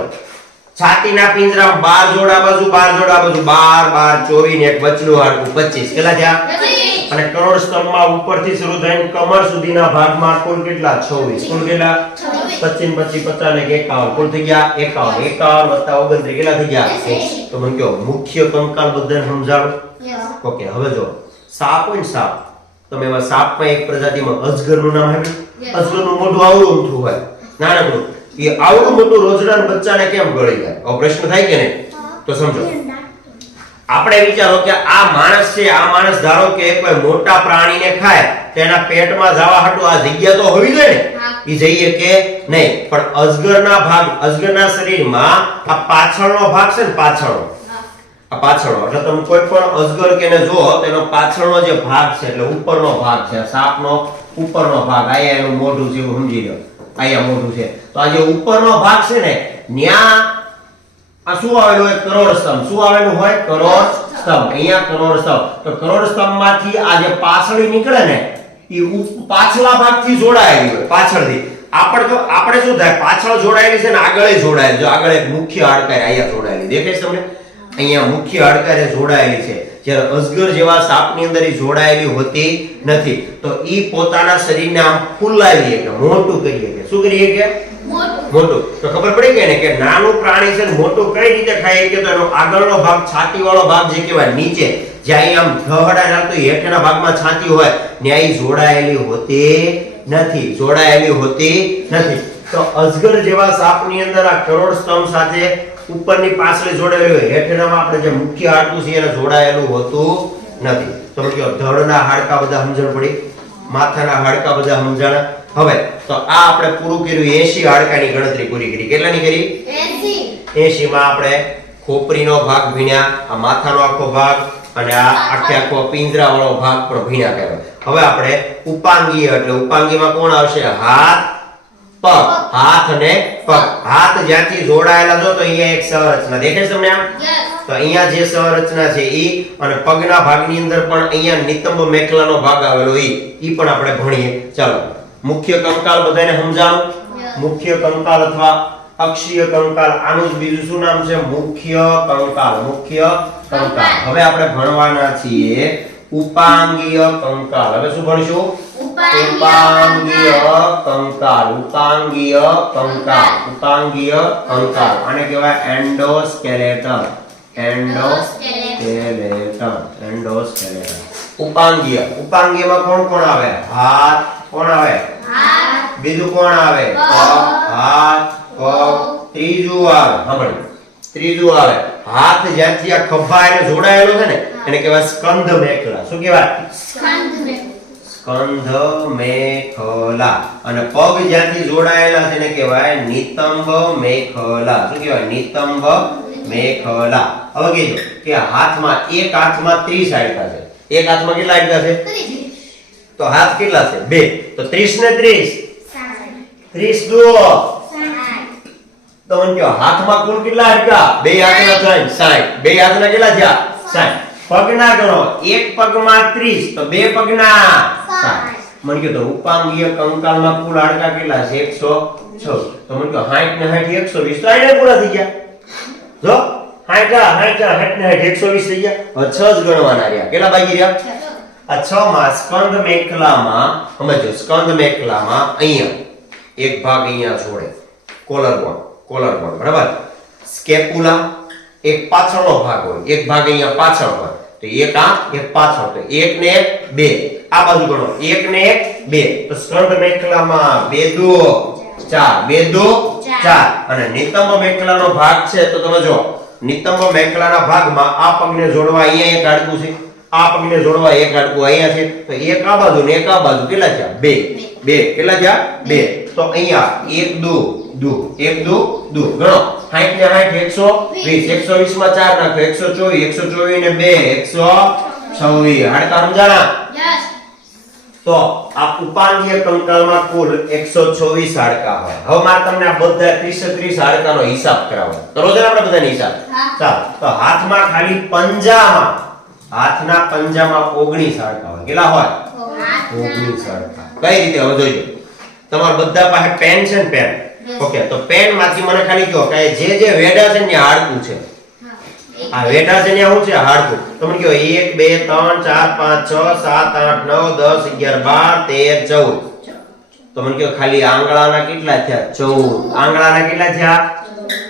છાતીના પિંજરામાં 12 જોડ આ બાજુ 12 જોડ આ બાજુ 12 12 24 ને એક વચલું હાડકું 25 કેટલા થયા 25 અને કરોડ સ્તંભમાં ઉપરથી શરૂ થઈને કમર સુધીના ભાગમાં કુલ કેટલા 26 કુલ કેટલા 25 50 ને 51 કુલ થઈ ગયા 51 51 + 29 કેટલા થઈ ગયા 80 તો મને કહો મુખ્ય કંકાલ બધાને સમજાવો ઓકે હવે જો સાપ હોય ને સાપ તમે એમાં સાપમાં એક પ્રજાતિમાં અજગરનું નામ સાંભળ્યું અજગરનું મોઢું આવડું ઊંધું હોય નાનકડું એ આવડું મોટું રોજડાના બચ્ચાને કેમ ગળી જાય આવો પ્રશ્ન થાય કે નહીં તો સમજો આપણે વિચારો કે આ માણસ છે આ માણસ ધારો કે કોઈ મોટા પ્રાણીને ખાય તો એના પેટમાં જવા હાટુ આ જગ્યા તો હોવી જોઈએ ને એ જઈએ કે નહીં પણ અજગરના શરીરમાં આ પાછળનો ભાગ છે ને પાછળનો એટલે તમે કોઈ પણ અજગર કેને જો તો એનો પાછળનો જે ભાગ છે એટલે ઉપરનો ભાગ છે સાપનો ઉપરનો ભાગ આયા એનું મોઢું છે એવું સમજી લો આયા મોઢું છે તો આ જે ઉપરનો ભાગ છે ને ન્યા આ શું આવેલું હોય કરોડ સ્તંભ શું આવેલું હોય કરોડ સ્તંભ અહીંયા કરોડ સ્તંભ તો કરોડ સ્તંભમાંથી આ જે પાછળી નીકળે ને એ પાછલા ભાગથી જોડાયેલી હોય પાછળથી આપણે શું થાય પાછળ જોડાયેલી છે ને આગળ જોડાયેલી જો આગળ એક મુખ્ય હાડકા અહીંયા જોડાયેલી દેખાય છે તમને અહીંયા મુખ્ય હાડકા જોડાયેલી છે જ્યારે અજગર જેવા સાપની અંદર જોડાયેલી હોતી નથી તો ઈ પોતાના શરીરને આમ ફૂલાવીએ કે મોટું કરીએ કે શું કરીએ કે મોટું તો ખબર પડી ગઈ ને કે નાનું પ્રાણી છે મોટું કઈ રીતે ખાય કે તો એનો આગળનો ભાગ છાતી વાળો ભાગ જે કહેવાય નીચે જ્યાં આમ ધહડા નાખતો હેઠળના ભાગમાં છાતી હોય ન્યાય જોડાયેલી હોતી નથી તો અજગર જેવા સાપની અંદર આ કરોડ સ્તંભ સાથે ઉપરની પાછળ જોડાયેલું હોય હેઠળમાં આપણે જે મુખ્ય હાડકું છે એને જોડાયેલું હોતું નથી તો કહો ધડના હાડકા બધા સમજણ પડી માથાના હાડકા બધા સમજણ હવે તો આ આપણે પૂરું કર્યું 80 હાડકાની ગણતરી પૂરી કરી કેટલાની કરી 80 માં આપણે ખોપરીનો ભાગ ભીણ્યા આ માથાનો આખો ભાગ અને આ આખો પિંજરા વાળો ભાગ પણ ભીણ્યા કર્યો હવે આપણે ઉપાંગીય એટલે ઉપાંગીમાં કોણ આવશે હાથ અને પગ હાથ જ્યાંથી જોડાયેલા છો તો અહીંયા એક સંરચના દેખાય તમને આમ તો અહીંયા જે સંરચના છે ઈ અને પગના ભાગની અંદર પણ અહીંયા નિતંબ મેખલાનો ભાગ આવેલો ઈ પણ આપણે ભણીએ ચાલો મુખ્ય કંકાલ બધાને સમજાવું મુખ્ય કંકાલ અથવા અક્ષીય કંકાલ આનું જ બીજું શું નામ છે મુખ્ય કંકાલ હવે આપણે ભણવાના છીએ ઉપાંગીય કંકાલ હવે શું ભણીશું ઉપાંગીય કંકાલ આને કહેવાય એન્ડોસ્કેલેટન ઉપાંગીયમાં કોણ આવે હાથ કોણ આવે બીજું કોણ આવે પગ હાથ પગ, ત્રીજું આવે સાંભળ, ત્રીજું આવે હાથ. જ્યાંથી આ ખભા એને જોડાયેલો છે ને એને કહેવાય સ્કંધ મેખલા. શું કહેવાય? સ્કંધ મેખલા. અને પગ જ્યાંથી જોડાયેલા છે એને કહેવાય નિતંબ મેખલા. શું કહેવાય? નિતંબ મેખલા. હવે કહેજો કે હાથમાં એક હાથમાં 30 હાડકા છે. એક હાથમાં કેટલા હાડકા છે? તો હાથ કેટલા છે? 2. તો 30 ને 30 30 દો તો મને કહો હાથમાં કુલ કેટલા હાડકા? બે હાથના થાય 60. બે હાથના કેટલા થયા? 60. પગના ગણો. એક પગમાં 30 તો બે પગના 60. મને કહો તો ઉપાંગીય કંકાલમાં કુલ હાડકા કેટલા છે? 106. તો મને કહો 60 ને 60 120 તો આને પૂરા થઈ ગયા. જો 60 ને 120 થઈ ગયા. હવે 6 જ ગણવાના રહ્યા. કેટલા બાકી રહ્યા? આ 6 માં સ્કંદ મેખલામાં સમજો, સ્કંદ મેખલામાં અહીંયા એક ભાગ અહીંયા જોડે કોલર બોન બરાબર. સ્કેપ્યુલા એક પાછળનો ભાગ હોય, એક ભાગ અહીંયા પાછળ હોય. તો એક આ એક પાછળ, તો એક ને એક બે. આ બાજુ ગણો, એક ને એક બે. તો સ્કંદ મેખલામાં 2 2 4 2 2 4. અને નિતંબ મેખલાનો ભાગ છે તો તમે જો નિતંબ મેખલાના ભાગમાં આ પગને જોડવા અહીંયા એક હાડકું છે, આ પગને જોડવા એક હાડકું અહીંયા છે. તો એક આ બાજુ ને એક આ બાજુ કેટલા થયા? 2 2 કેટલા થયા? 2. તો અહીંયા 1 2 1 2 2 ગણો. 60 ને 60 120. 120 માં 4 નાખો 124. 124 ને 2 126. હાડકા સમજાણા? તો આ ઉપાંગીય કંકાલમાં કુલ 124 હાડકા હોય. હવે મારે તમને આ બધા 30 હાડકાનો હિસાબ કરાવો. કરો છે આપણે બધાનો હિસાબ? ચાલો. તો હાથમાં ખાલી પંજામાં, હાથના પંજામાં 19 હાડકા હોય. કેટલા હોય? 19 હાડકા. કઈ રીતે? હવે જોજો. તમારા બધા પાસે પેન છે ને? પેન. ઓકે. તો પેન માંથી મને ખાલી કહો કે જે વેડા છે ને હાડકું છે. આ વેડા છે ને શું છે? હાડકું. તો મને કહો 1 2 3 4 5 6 7 8 9 10 11 12 13 14. તો મને કહો ખાલી આંગળાના કેટલા થયા? 14. આંગળાના કેટલા થયા?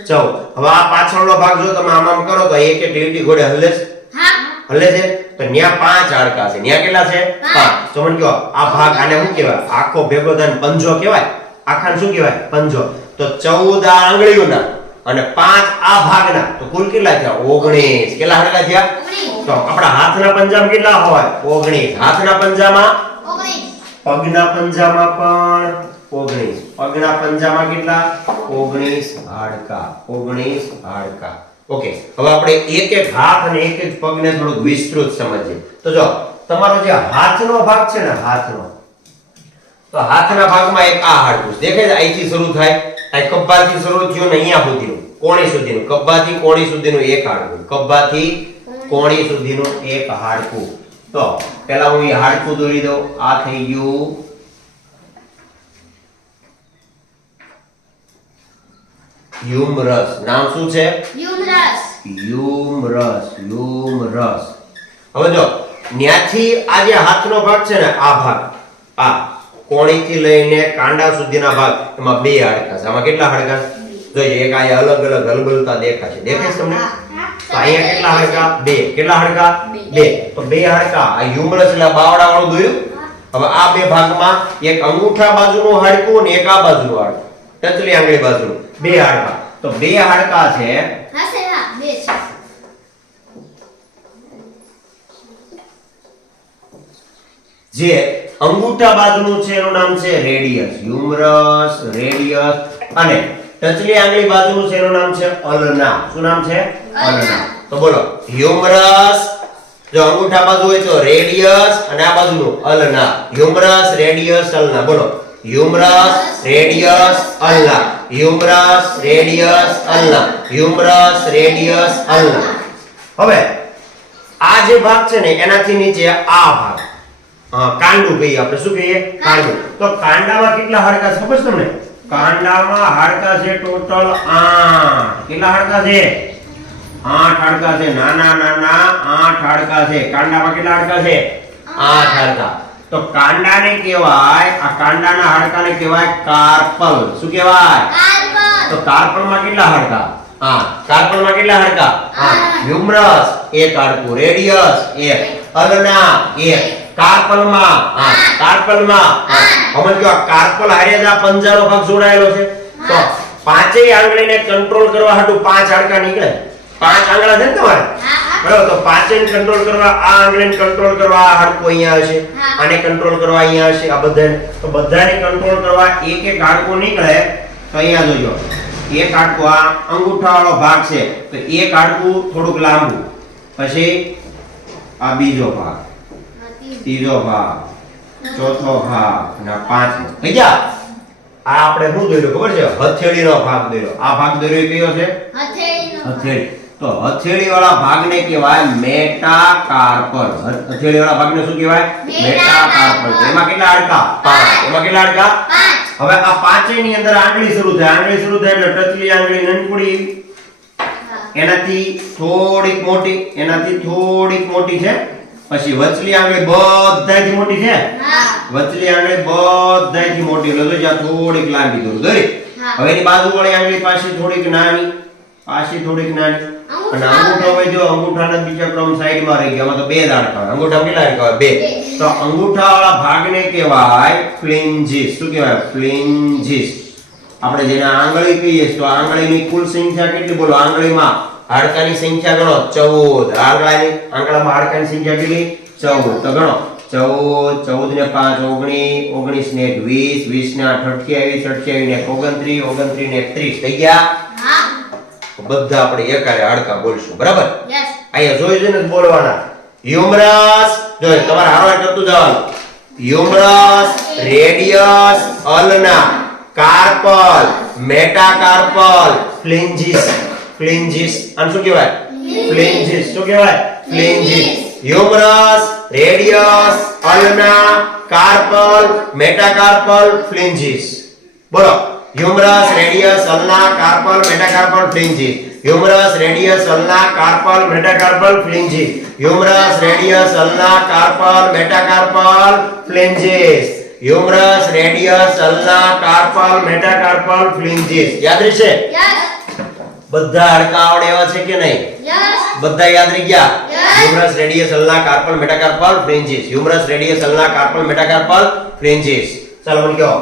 14. હવે આ પાછળનો ભાગ જો તમે આમ કરો તો એક એક લીટી ઘોડે હલે છે? હલે છે. તો ન્યા 5 હાડકા છે. ન્યા કેટલા છે? 5. તો મને કહો આ ભાગ આને શું કહેવાય? આખો ભેગો થઈને પંજો કહેવાય. આખાને શું કહેવાય? પંજો. તો 14 આ આંગળીઓના અને 5 આ ભાગના. તો કુલ કેટલા થયા? 19. કેટલા હાડકા થયા? તો આપણા હાથના પંજામાં કેટલા હોય? 19. હાથના પંજામાં 19. પગના પંજામાં પણ 19. પગના પંજામાં કેટલા? 19 હાડકા. 19 હાડકા. ઓકે. હવે આપણે એક એક હાથ અને એક એક પગને થોડું વિસ્તૃત સમજીએ. તો જો તમારો જે હાથનો ભાગ છે ને, હાથનો, તો હાથના ભાગમાં એક આ હાડકું દેખાય છે. અહીંથી શરૂ થાય, આ ખભાથી શરૂ થયો ને અહીંયા સુધીનું કોણી સુધીનું, ખભાથી કોણી સુધીનું એક હાડકું, ખભાથી કોણી સુધીનું એક હાડકું. તો પહેલા હું એ હાડકું દોરી દઉં. આ થઈ ગયું હ્યુમરસ. નામ શું છે? હ્યુમરસ. હવે જો ન્યાથી આ જે હાથનો ભાગ છે ને, આ ભાગ, આ કોણીથી લઈને કાંડા સુધીના ભાગ, એમાં 2 હાડકા છે. આમાં કેટલા હાડકા? જોઈએ એક આ અલગ અલગ હલબલતા દેખાય છે. દેખાય છે તમને? તો અહીંયા કેટલા હાડકા? 2. કેટલા હાડકા? 2. તો 2 હાડકા. આ હ્યુમરસ એટલે બાવડા વાળું દોર્યું. હવે આ બે ભાગમાં એક અંગૂઠા બાજુનું હાડકું અને એક આ બાજુનું હાડકું, ટચલી આંગળી બાજુનું. 2 હાડકા. તો 2 હાડકા છે. જે અંગૂઠા બાજુનું છે એનું નામ છે રેડિયસ. Humorous, radius. અને ટચલી આંગળી બાજુનું છે એનું નામ છે અલ્ના. શું નામ છે? અલ્ના. તો બોલો હ્યુમરસ. જો અંગૂઠા બાજુ હોય તો રેડિયસ અને આ બાજુનું અલ્ના. Humerus, radius, ulna. બોલો humerus, radius, ulna. Humerus, radius, ulna. Humerus, radius, ulna. હવે આ જે ભાગ છે ને એનાથી નીચે આ ભાગ કાંડું કહીએ આપણે. શું કહીએ? કાંડું. તો કાંડામાં કેટલા હાડકા છે ખબર છે તમને? કાંડામાં હાડકા છે ટોટલ 8. કેટલા હાડકા છે? 8 હાડકા છે. નાના નાના 8 હાડકા છે. કાંડામાં કેટલા હાડકા છે? 8 હાડકા. તો કાંડાને કહેવાય, આ કાંડાના હાડકાને કહેવાય કાર્પલ. શું કહેવાય? કાર્પલ. તો કાર્પલમાં કેટલા હાડકા? 8. કાર્પલમાં કેટલા હાડકા? 8. હ્યુમરસ 1 હાડકું, રેડિયસ 1, અલ્ના 1. કાર્પલમાં 8. કાર્પલમાં 8. હવે જો કાર્પલ હારે જ આ પંજાનો ભાગ જોડાયેલો છે. તો પાંચેય આંગળીને કંટ્રોલ કરવા હાટુ પાંચ હાડકા નીકળે. પાંચ આંગળા છે ને તમારે, બરાબર? તો પાંચેયને કંટ્રોલ કરવા આ આંગળીને કંટ્રોલ કરવા આ હાડકું અહીંયા હશે, આને કંટ્રોલ કરવા અહીંયા હશે, આ બધાને. તો બધાને કંટ્રોલ કરવા એક એક હાડકું નીકળે. તો અહીંયા જોજો, એક હાડકું આ અંગૂઠાવાળો ભાગ છે, તો એક હાડકું થોડુંક લાંબુ, પછી આ બીજો ભાગ, ત્રીજો ભાગ, ચોથો ભાગ અને આ પાંચમો. થઈ ગયા. આ આપણે શું દોર્યો ખબર છે? હથેળીનો ભાગ દોર્યો. આ ભાગ દોર્યો કયો છે? હથેળી. તો હથેળી વાળા ભાગને કહેવાય મેટાકાર્પલ. હથેળી વાળા ભાગને શું કહેવાય? મેટાકાર્પલ. તો એમાં કેટલા હાડકા? 5. એમાં કેટલા હાડકા? 5. હવે આ પાંચેય ની અંદર આંગળી શરૂ થાય. આંગળી શરૂ થાય એટલે ટચલી આંગળી નનકુડી, એનાથી થોડીક મોટી, એનાથી થોડીક મોટી છે. પછી વચલી આંગળી બધાયથી મોટી છે. વચલી આંગળી બધાયથી મોટી, એટલે જો જ્યાં થોડીક લાંબી દોરી. હવે એની બાજુવાળી આંગળી પાસે થોડીક નાની, પાછી થોડીક નાની. અને અંગૂઠો હોય, જો અંગૂઠાના બીજા ક્રમ સાઈડમાં રહી ગયા. આમાં તો બે હાડકા. અંગૂઠા કેટલા હાડકા? 2. તો અંગૂઠાવાળા ભાગને કહેવાય ફ્લિન્જીસ. શું કહેવાય? ફ્લિન્જીસ. આપણે જેને આંગળી કહીએ તો આંગળીની કુલ સંખ્યા કેટલી બોલો? આંગળીમાં હાડકાની સંખ્યા ગણો 14. આંગળામાં હાડકાની સંખ્યા કેટલી? 14. તો ગણો 14, 14 ને 5 19, 19 ને 20, 20 ને 8 28, 28 ને 29, 29 ને 30. થઈ ગયા? બધા આપણે એકારે હાડકા બોલશું, બરાબર? અહીંયા જોઈ જોઈને જ બોલવાના. હ્યુમરસ, જો તમારે હારવાર કરતું જવાનું. Humerus, radius, ulna, carpal, metacarpal, phalanges. Phalanges આને શું કહેવાય? ફ્લિન્જીસ. શું કહેવાય? Phalanges. Humerus, radius, ulna, carpal, metacarpal, phalanges. બોલો. Humerus, radius, ulna, carpal, metacarpal, phalanges. Humerus, radius, ulna, carpal, metacarpal, phalanges. Humerus, radius, ulna, carpal, metacarpal, phalanges. Humerus, radius, ulna, carpal, metacarpal, phalanges. યાદ રહેશે? બધા હાડકા આવડે એવા છે કે નહીં? બધા યાદ રહી ગયા? Humerus, radius, ulna, carpal, metacarpal, phalanges. Humerus, radius, ulna, carpal, metacarpal, phalanges. ચાલો મને કહો,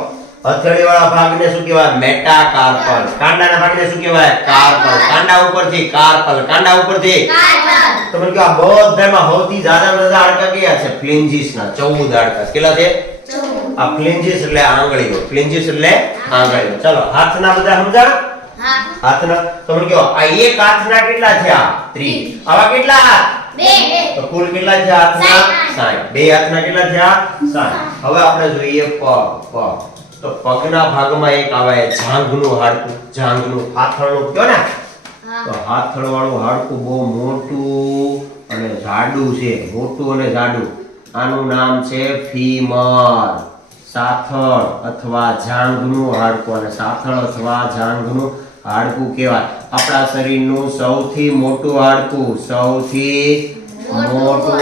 હથેળી વાળા ભાગને શું કહેવાય? મેટાકાર્પલ. કાંડાના ભાગને શું કહેવાય? કાર્પલ. કાંડા ઉપરથી કાર્પલ, કાંડા ઉપરથી કાર્પલ. તો મને કહો, આ બધામાં સૌથી જ્યાદા હાડકા કયા છે? ફ્લિન્જીસના 14 હાડકા. કેટલા છે? 14. આ ફ્લિન્જીસ એટલે આંગળીઓ. ફ્લિન્જીસ એટલે આંગળીઓ. ચાલો હાથના બધા સમજાણા? હાથના. તો મને કહો, આ એક હાથના કેટલા થયા? 3. આવા કેટલા હાથ? 2. તો કુલ કેટલા છે હાથના? 60. બે હાથના કેટલા થયા? 60. હવે આપણે જોઈએ પગ. તો પગના ભાગમાં એક આવે જાંઘનું હાડકું. જાંઘનું, હાથળનું કયો ને? તો હાથળ વાળું હાડકું બહુ મોટું અને જાડું છે. મોટું અને જાડું. આનું નામ છે ફીમર. સાથળ અથવા જાંઘનું હાડકું. અને સાથળ અથવા જાંઘનું હાડકું કહેવાય. આપણા શરીરનું સૌથી મોટું હાડકું. સૌથી મોટું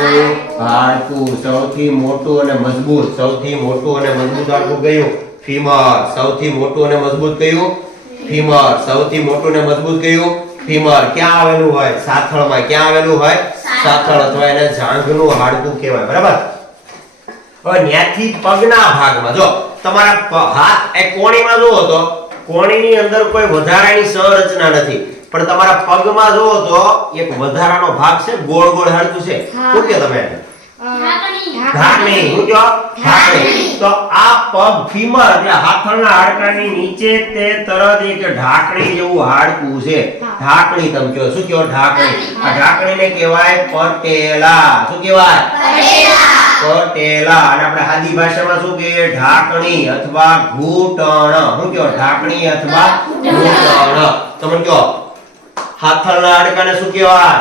હાડકું. સૌથી મોટું અને મજબૂત. સૌથી મોટું અને મજબૂત હાડકું કયું? ફીમર. સૌથી મોટું અને મજબૂત કયું? ફીમર. સૌથી મોટું અને મજબૂત કયું? ફીમર. ક્યાં આવેલું હોય? સાથળમાં. ક્યાં આવેલું હોય? સાથળ અથવા એને જાંઘનું હાડકું કહેવાય, બરાબર? હવે ન્યાથી પગના ભાગમાં જો તમારા હાથ એ કોણીમાં જોવો તો કોણીની અંદર કોઈ વધારાની સંરચના નથી, પણ તમારા પગમાં જોવો તો એક વધારાનો ભાગ છે. ગોળ ગોળ હાડકું છે. શું કે તમે? ઢાકણી. શું કહો? ઢાકણી. તો આ પગ ફીમર એટલે હાથળના હાડકાની નીચે તે તરત એક ઢાકણી જેવું હાડકું છે. ઢાકણી તમે કહો. શું કહો? ઢાકણી. આ ઢાકણીને કહેવાય પટેલા. શું કહેવાય? પટેલા. અને આપણે આદિ ભાષામાં શું કહીએ? ઢાકણી અથવા ઘૂંટણ. શું કહો? ઢાકણી અથવા ઘૂંટણ. તમે કહો હાથળના હાડકાને શું કહેવાય?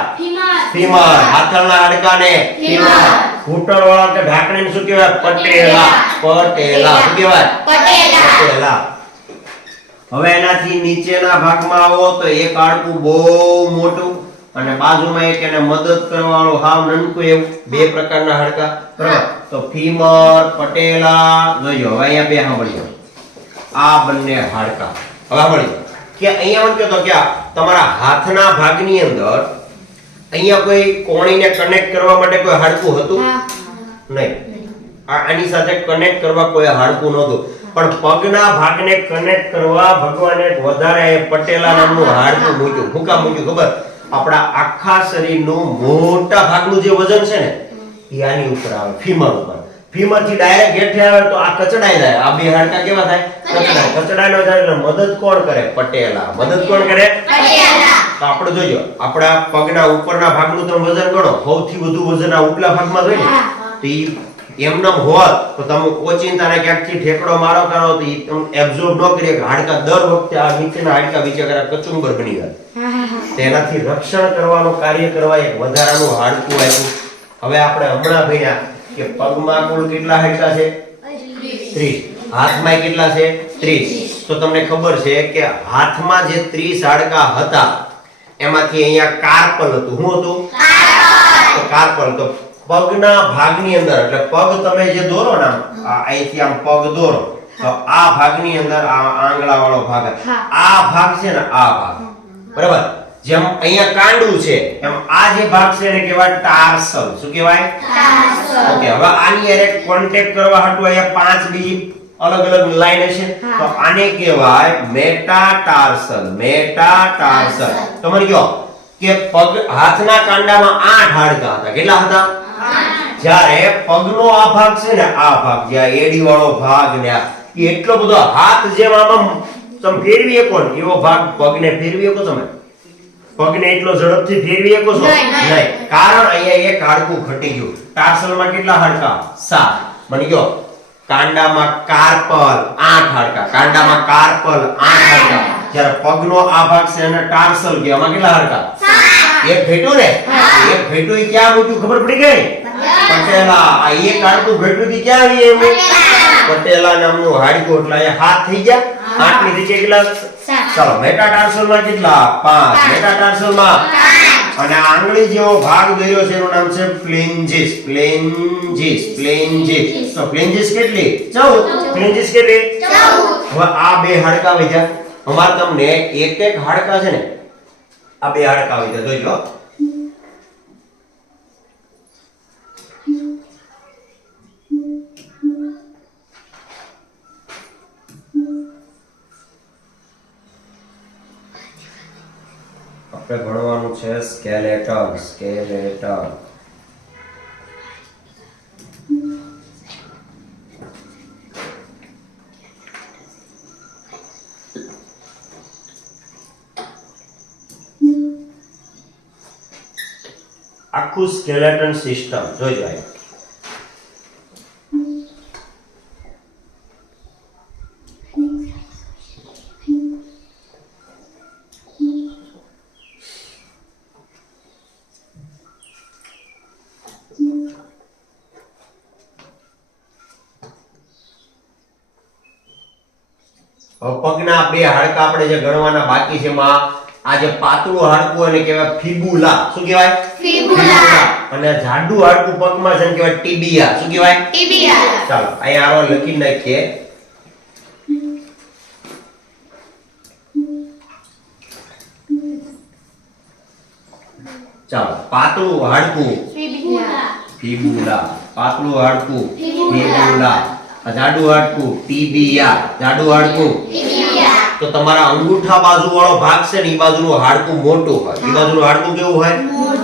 ફીમર. હાથળના હાડકાને ફીમર. ઘૂંટણ વાળા કે ઢાકણીને શું કહેવાય? પટેલા. પટેલા. શું કહેવાય? પટેલા. હવે એનાથી નીચેના ભાગમાં આવો તો એક હાડકું બહુ મોટું અને બાજુમાં એક એને મદદ કરવા વાળું હાવ નાનકું એવું. બે પ્રકારના હાડકા, બરાબર? તો ફીમર, પટેલા. જોજો હવે અહીંયા બે સાંભળજો. આ બંને હાડકા હવે સાંભળજો કે અહીંયા એમ કહેતો કે તમારા હાથના ભાગની અંદર અહીંયા કોઈ કોણીને કનેક્ટ કરવા માટે કોઈ હાડકું હતું નહીં. આની સાથે કનેક્ટ કરવા કોઈ હાડકું નહોતું. પણ પગના ભાગને કનેક્ટ કરવા ભગવાને એક વધારે પટેલા નામનું હાડકું મૂક્યું. શું કામ મૂક્યું ખબર? આપણા આખા શરીરનું મોટા ભાગનું જે વજન છે ને એ આની ઉપર આવે, ફીમર ઉપર. ફીમર થી ડાયરેક્ટ હેઠે આવે તો આ કચડાઈ જાય. આ બે હાડકા કેવા થાય? કચડાય. કચડાય નો જાય એટલે મદદ કોણ કરે? પટેલા. મદદ કોણ કરે? પટેલા. તો આપણે જોજો, આપણા પગના ઉપરના ભાગનું તમે વજન ગણો, સૌથી વધુ વજન આ ઉપલા ભાગમાં હોય ને, તો ઈ એમનેમ હોત તો તમે ઓચિંતાને ક્યાંકથી ઠેકડો મારો કરો તો ઈ તમે એબ્ઝોર્બ ન કરી કે હાડકા દર વખતે આ નીચેના હાડકા વિચાર કચુંબર બની જાય. તેનાથી રક્ષણ કરવાનું કાર્ય કરવા એક વધારાનું હાડકું આપ્યું. હવે આપણે હમણાં ભણ્યા કે પગમાં કુલ કેટલા હાડકા છે? 30. હાથમાં કેટલા છે? 30. તો તમને ખબર છે કે હાથમાં જે 30 હાડકા હતા એમાંથી અહીંયા કાર્પલ હતું. શું હતું? તો કાર્પલ. તો પગના ભાગની અંદર, એટલે પગ તમે જે દોરો ને અહીંથી આમ પગ દોરો તો આ ભાગની અંદર આ આંગળા વાળો ભાગ, આ ભાગ છે ને, આ ભાગ બરાબર, જેમ અહીંયા કાંડું છે એમ આ જે ભાગ છે એને કહેવાય ટાર્સલ. શું કહેવાય? ટાર્સલ. ઓકે, હવે આની હારે કોન્ટેક્ટ કરવા હાટુ અહીંયા 5 બીજી અલગ અલગ લાઈન હશે તો આને કહેવાય મેટાટાર્સલ. મેટાટાર્સલ. તમને કહો કે પગ હાથના કાંડામાં 8 હાડકા હતા. કેટલા હતા? 8. જ્યારે પગનો આ ભાગ છે ને, આ ભાગ જ્યાં એડી વાળો ભાગ ને એ એટલો બધો હાથ જેમ આમ તમે ફેરવી શકો ને એવો ભાગ પગને ફેરવી શકો તમે? પગને એટલો ઝડપથી ફેરવી શકો છો? નહીં. કારણ અહીંયા એક હાડકું ઘટી ગયું. ટાર્સલમાં કેટલા હાડકા? 7. મને કહો કાંડામાં કાર્પલ 8 હાડકા. કાંડામાં કાર્પલ 8 હાડકા. જ્યારે પગનો આ ભાગ છે અને ટાર્સલ કે આમાં કેટલા હાડકા? 7. એક ઘટ્યું ને, એક ઘટ્યું ઈ ક્યાં મૂક્યું ખબર પડી ગઈ? પટેલા. આ એક હાડકું ઘટ્યું ઈ ક્યાં આવી એવું? પટેલા નામનું હાડકું. એટલે અહીંયા હાથ થઈ ગયા. 8 ની નીચે કેટલા? 7. ચાલો, મેટાટાર્સલમાં કેટલા? 5. મેટાટાર્સલમાં 5. અને આંગળી જેવો ભાગ દોર્યો છે એનું નામ છે ફ્લેન્જિસ. ફ્લેન્જિસ. ફ્લેન્જિસ. તો ફ્લેન્જિસ કેટલી? 14. ફ્લેન્જિસ કેટલી? 14. હવે આ બે હાડકા વધ્યા. અમાર તમને એક એક હાડકા છે ને, આ બે હાડકા વધ્યા. જોજો આપણે ભણવાનું છે સ્કેલેટન. સ્કેલેટન. આખું સ્કેલેટન સિસ્ટમ જોઈ જાય. પગના બે હાડકા આપણે જે ગણવાના બાકી છે એમાં આ જે પાતળું હાડકું એને કહેવાય ફિબુલા. શું કહેવાય? ફિબુલા. અને જાડું હાડકું પગમાં છે એને કહેવાય ટિબિયા. શું કહેવાય? ટિબિયા. ચાલો અહીંયા આરો લખી નાખીએ. ચાલો, પાતળું હાડકું ફિબુલા. પાતળું હાડકું ફિબુલા. જાડું હાડકું ટિબિયા. જાડું હાડકું ટિબિયા. તો તમારા અંગૂઠા બાજુ વાળો ભાગ છે ને એ બાજુનું હાડકું મોટું હોય. એ બાજુનું હાડકું કેવું હોય?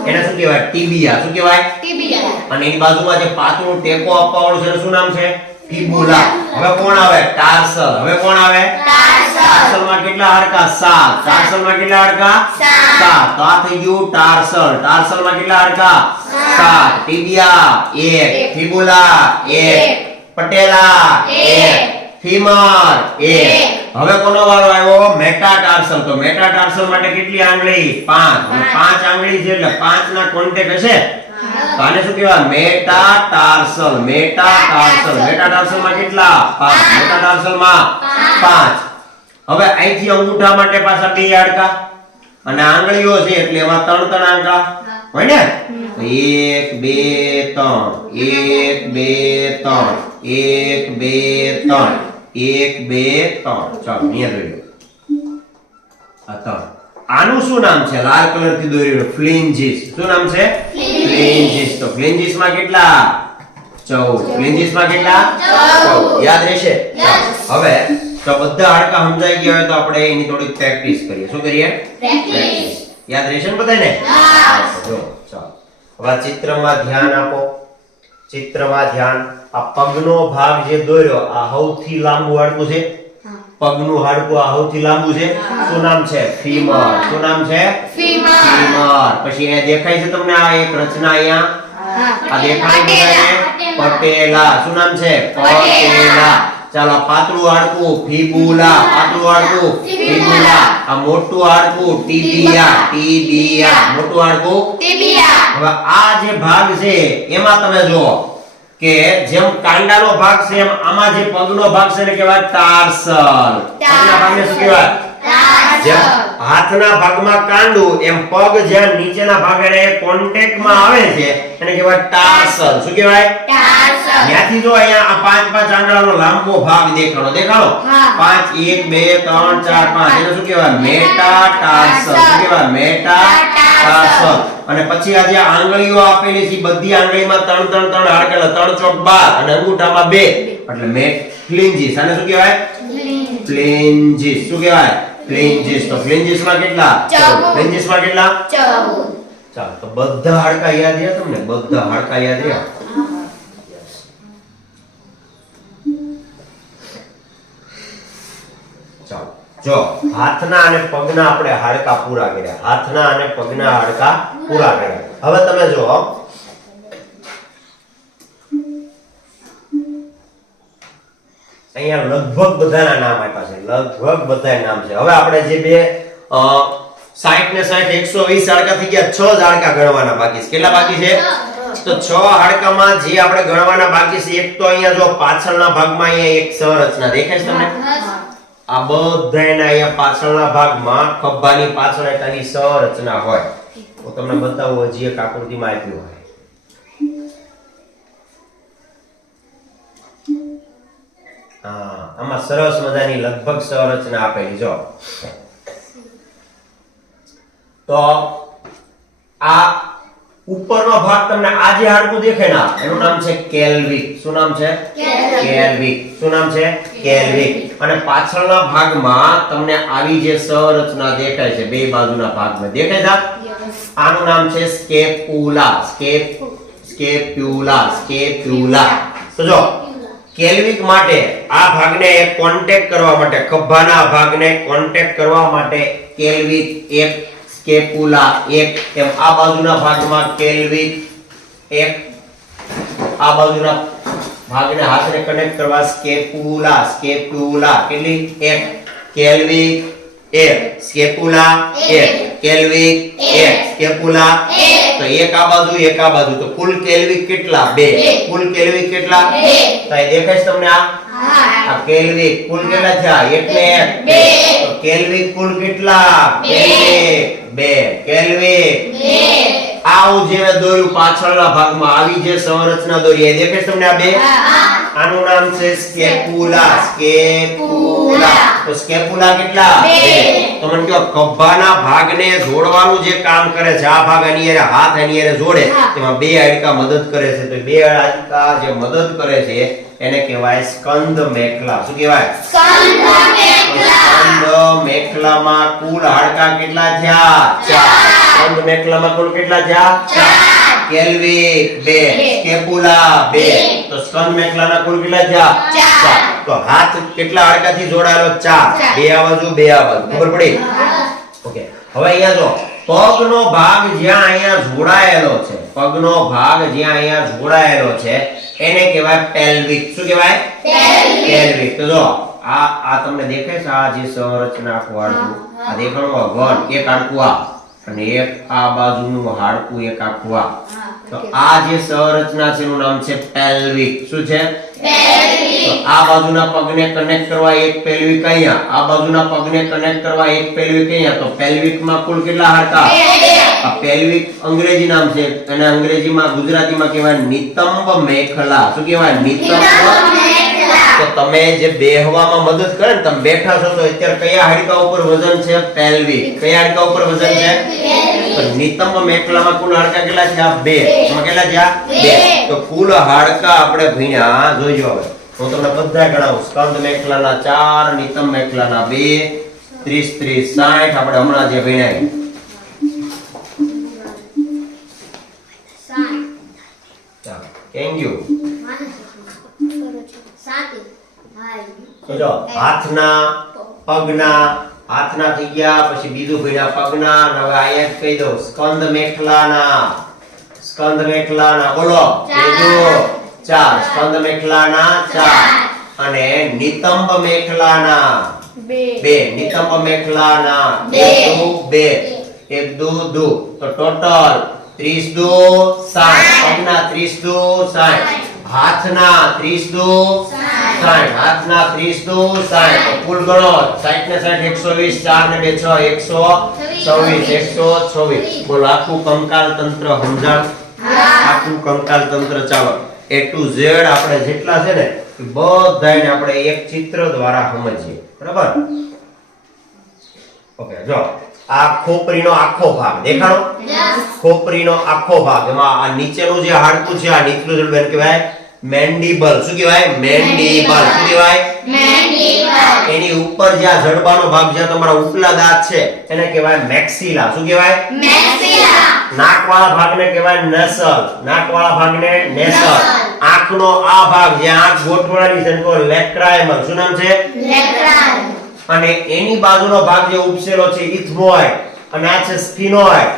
એને શું કહેવાય? ટિબિયા. શું કહેવાય? ટિબિયા. અને એની બાજુમાં જે પાતળું ટેકો આપવા વાળું છે શું નામ છે? ફિબુલા. હવે કોણ આવે? ટાર્સલ. હવે કોણ આવે? ટાર્સલ. ટાર્સલમાં કેટલા હાડકા? 7. ટાર્સલમાં કેટલા હાડકા? 7. તો આ થઈ ગયું ટાર્સલ. ટાર્સલમાં કેટલા હાડકા? 7. ટિબિયા 1. ફિબુલા 1. પટેલા 1. ફીમર 1. હવે કોનો વારો આવ્યો? મેટાટાર્સલ. તો મેટાટાર્સલ માટે કેટલી આંગળી? 5. 5 આંગળી છે એટલે 5 ના કોન્ટેક્ટ હશે તો આને શું કહેવાય? મેટાટાર્સલ. મેટાટાર્સલ. મેટાટાર્સલમાં કેટલા? 5. મેટાટાર્સલમાં 5. હવે અહીંથી અંગૂઠા માટે પાછા બે હાડકા અને આંગળીઓ છે એટલે એમાં 3 આંગળા હોય ને. 1 2 3. 1 2 3. 1 2 3. 1 2 3. ચાલો અહીંયા જોઈ લો. આ 3. આનું શું નામ છે? લાલ કલર થી દોરેલું ફ્લેન્જિસ. શું નામ છે? ફ્લેન્જિસ. તો ફ્લેન્જિસ માં કેટલા? 14. ફ્લેન્જિસ માં કેટલા? 14. યાદ રહેશે? હવે તો બધા હાડકા સમજાઈ ગયા હોય તો આપણે એની થોડી પ્રેક્ટિસ કરીએ. શું કરીએ? પ્રેક્ટિસ. યાદ રહેશે ને બધાને? જો ચાલો હવે આ ચિત્રમાં ધ્યાન આપો. ચિત્રમાં ધ્યાન. આ પગનો ભાગ જે દોર્યો આ સૌથી લાંબુ હાડકું છે. પગનું હાડકું આ સૌથી લાંબુ છે. શું નામ છે? ફીમર. શું નામ છે? ફીમર. ફીમર. પછી અહીંયા દેખાય છે તમને આ એક રચના અહીંયા આ દેખાય છે પટેલા. શું નામ છે? પટેલા. ચાલો આ પાતળું હાડકું ફીબુલા. પાતળું હાડકું ફીબુલા. આ મોટું હાડકું ટીબિયા. ટીબિયા. મોટું હાડકું ટીબિયા. હવે આ જે ભાગ છે એમાં તમે જુઓ કે જેમ કાંડાનો ભાગ છે એમ આમાં જે પગનો ભાગ છે એને કહેવાય ટાર્સલ. પગના ભાગને શું કહેવાય? જેમ હાથના ભાગમાં કાંડું એમ પગ જ્યાં નીચેના ભાગે કોન્ટેક્ટમાં આવે છે એને કહેવાય ટાર્સલ. શું કહેવાય? ટાર્સલ. ત્યાંથી જો અહીંયા આ પાંચ આંગળાનો લાંબો ભાગ દેખાડો. હા. 5 1 2 3 4 5 એને શું કહેવાય? મેટાટાર્સલ. શું કહેવાય? મેટાટાર્સલ. અને પછી આ જે આંગળીઓ આપેલી છે બધી આંગળીમાં 3 3 3 હાડકા 3 ચોક 12 અને અંગૂઠામાં 2 એટલે ફ્લિન્જીસ. આને શું કહેવાય? ફ્લિન્જીસ. શું કહેવાય? ફ્લિન્જીસ. તો ફ્લિન્જીસમાં કેટલા? 14. ફ્લિન્જીસમાં કેટલા? 14. ચાલો તો બધા હાડકા યાદ રહ્યા તમને? બધા હાડકા યાદ રહ્યા? ચાલો જો હાથના અને પગના આપણે હાડકા પૂરા કર્યા. હાથના અને પગના હાડકા પૂરા કર્યા. હવે તમે જો અહીંયા લગભગ બધાના નામ આપ્યા છે. લગભગ બધા નામ છે. હવે આપણે જે બે 60 ને 60 120 હાડકા થઈ ગયા. 6 જ હાડકા ગણવાના બાકી છે. કેટલા બાકી છે? તો 6 હાડકામાં જે આપણે ગણવાના બાકી છે એક તો અહીંયા જો પાછળના ભાગમાં અહીંયા એક સંરચના દેખાય છે તમને? આ બધાયના અહીંયા પાછળના ભાગમાં ખભાની પાછળ એક આની સંરચના હોય. હું તમને બતાવું હજી એક આકૃતિમાં આપ્યું હોય. હા આમાં સરસ મજાની લગભગ સંરચના આપેલી જો. તો આ ઉપરનો ભાગ તમને આ જે હાડકું દેખાય ને એનું નામ છે કેલ્વિક. શું નામ છે? કેલ્વિક. શું નામ છે? કેલ્વિક. અને પાછળના ભાગમાં તમને આવી જે સંરચના દેખાય છે બે બાજુના ભાગમાં દેખાય છે આનું નામ છે સ્કેપ્યુલા. સ્કેપ્યુલા. તો જો કેલ્વિક માટે આ ભાગને કોન્ટેક્ટ કરવા માટે ખભાના ભાગને કોન્ટેક્ટ કરવા માટે કેલ્વિક એક સ્કેપ્યુલા એક એમ આ બાજુના ભાગમાં કેલ્વિક એક આ બાજુના ભાગને હાથને કનેક્ટ કરવા સ્કેપ્યુલા. કેટલી? એક. કેલ્વિક એક. સ્કેપ્યુલા એક. કેલ્વિક એક. સ્કેપ્યુલા તો એક આ બાજુ એક આ બાજુ તો કુલ કેલ્વિક કેટલા? 2. કુલ કેલ્વિક કેટલા? 2. તો એ દેખાય છે તમને આ કેલ્વિક કુલ કેટલા થયા? 1 ને 1 તો કેલ્વિક કુલ કેટલા? 2. કેલ્વિક આવું જે દોર્યું પાછળના ભાગમાં આવી જે સંરચના દોરી એ દેખાય છે તમને આ 2? આનું નામ છે સ્કેપ્યુલા. તો સ્કેપ્યુલા કેટલા? 2. તો મને કહો ખભાના ભાગને જોડવાનું જે કામ કરે છે આ ભાગ આની હારે હાથ આની હારે જોડે તેમાં બે હાડકા મદદ કરે છે. તો બે હાડકા જે મદદ કરે છે એને કહેવાય સ્કંદ મેખલા. શું કહેવાય? સ્કંદ મેખલામાં કુલ હાડકા કેટલા થયા? 4. સ્કંદ મેખલામાં કુલ કેટલા થયા? 4. કેલ્વિક 2. સ્કેપ્યુલા 2. તો સ્કંદ મેખલાના કુલ કેટલા થયા? 4. તો હાથ કેટલા હાડકાથી જોડાયેલો? 4. બે આ બાજુ બે આ બાજુ. ખબર પડી? ઓકે હવે અહીંયા જો પગનો ભાગ જ્યાં અહીંયા જોડાયેલો છે પગનો ભાગ જ્યાં અહીંયા જોડાયેલો છે એને કહેવાય પેલ્વિક. શું કહેવાય? પેલ્વિક. તો જો આ તમને દેખાય છે આ જે સંરચના આખું હાડકું આ દેખાણું ઘન એક હાડકું આ અને એક આ બાજુનું હાડકું એક આખું આ. તો આ જે સંરચના છે એનું નામ છે પેલ્વિક. શું છે? તો આ બાજુના પગને કનેક્ટ કરવા એક પેલ્વિક અહીંયા આ બાજુના પગને કનેક્ટ કરવા એક પેલ્વિક અહીંયા. તો પેલ્વિકમાં કુલ કેટલા હાડકા? આ પેલ્વિક અંગ્રેજી નામ છે અને અંગ્રેજીમાં ગુજરાતીમાં કહેવાય નિતંબ મેખલા. શું કહેવાય? નિતંબ. તો તમે જે બેહવામાં મદદ કરે ને તમે બેઠા છો તો અત્યારે કયા હાડકા ઉપર વજન છે? પેલ્વિક. કયા હાડકા ઉપર વજન છે? તો નિતંબ મેખલામાં કુલ હાડકા કેટલા છે? 2. એમાં કેટલા છે? 2. તો કુલ હાડકા આપણે ભણ્યા જોઈજો હવે હું તમને બધા ગણાવું. સ્કંદ મેખલાના 4, નિતંબ મેખલાના 2, 30 30 60 આપણે હમણાં જે ભણ્યા. ચાલો થેન્ક યુ. તો જો હાથના, પગના, હાથના થઈ ગયા, પછી બીજું ભણ્યા પગના, અને હવે આયા જ કહી દઉં સ્કંદ મેખલાના. સ્કંદ મેખલાના બોલો. 4 સ્કંદ મેખલાના 4 અને નિતંબ મેખલાના 2. નિતંબ મેખલાના 2 1 2 2 તો ટોટલ 30 2 60. પગના 30 2 60. હાથના 30 2 60. હાથના 30 2 60. તો કુલ ગણો 60 ને 60 120. 4 ને 2 6 126. બોલો આખું કંકાલ તંત્ર સમજાણ. આખું કંકાલ તંત્ર. ચાલો A to Z આપણે જેટલા છે ને એ બધાને આપણે એક ચિત્ર દ્વારા સમજીએ. બરાબર? ઓકે જો આ ખોપરીનો આખો ભાગ દેખાડો. ખોપરીનો આખો ભાગ, એમાં આ નીચેનું જે હાડકું છે આ નીચલું જડબેન કહેવાય મેન્ડિબલ. શું કહેવાય? મેન્ડિબલ. શું કહેવાય? મેન્ડિબલ. એની ઉપર જે આ જડબાનો ભાગ જ્યાં તમારા ઉપલા દાંત છે એને કહેવાય મેક્સિલા. શું કહેવાય? મેક્સિલા. નાકવાળા ભાગને કહેવાય નસલ. નાકવાળા ભાગને નેસલ. આંખનો આ ભાગ જ્યાં આંખ ગોઠવાળી છે તો લેક્રાઇમલ. શું નામ છે? લેક્રાઇમ. અને એની બાજુનો ભાગ જે ઉપસેલો છે ઇથમોઇડ અને આ છે સ્ફિનોઇડ.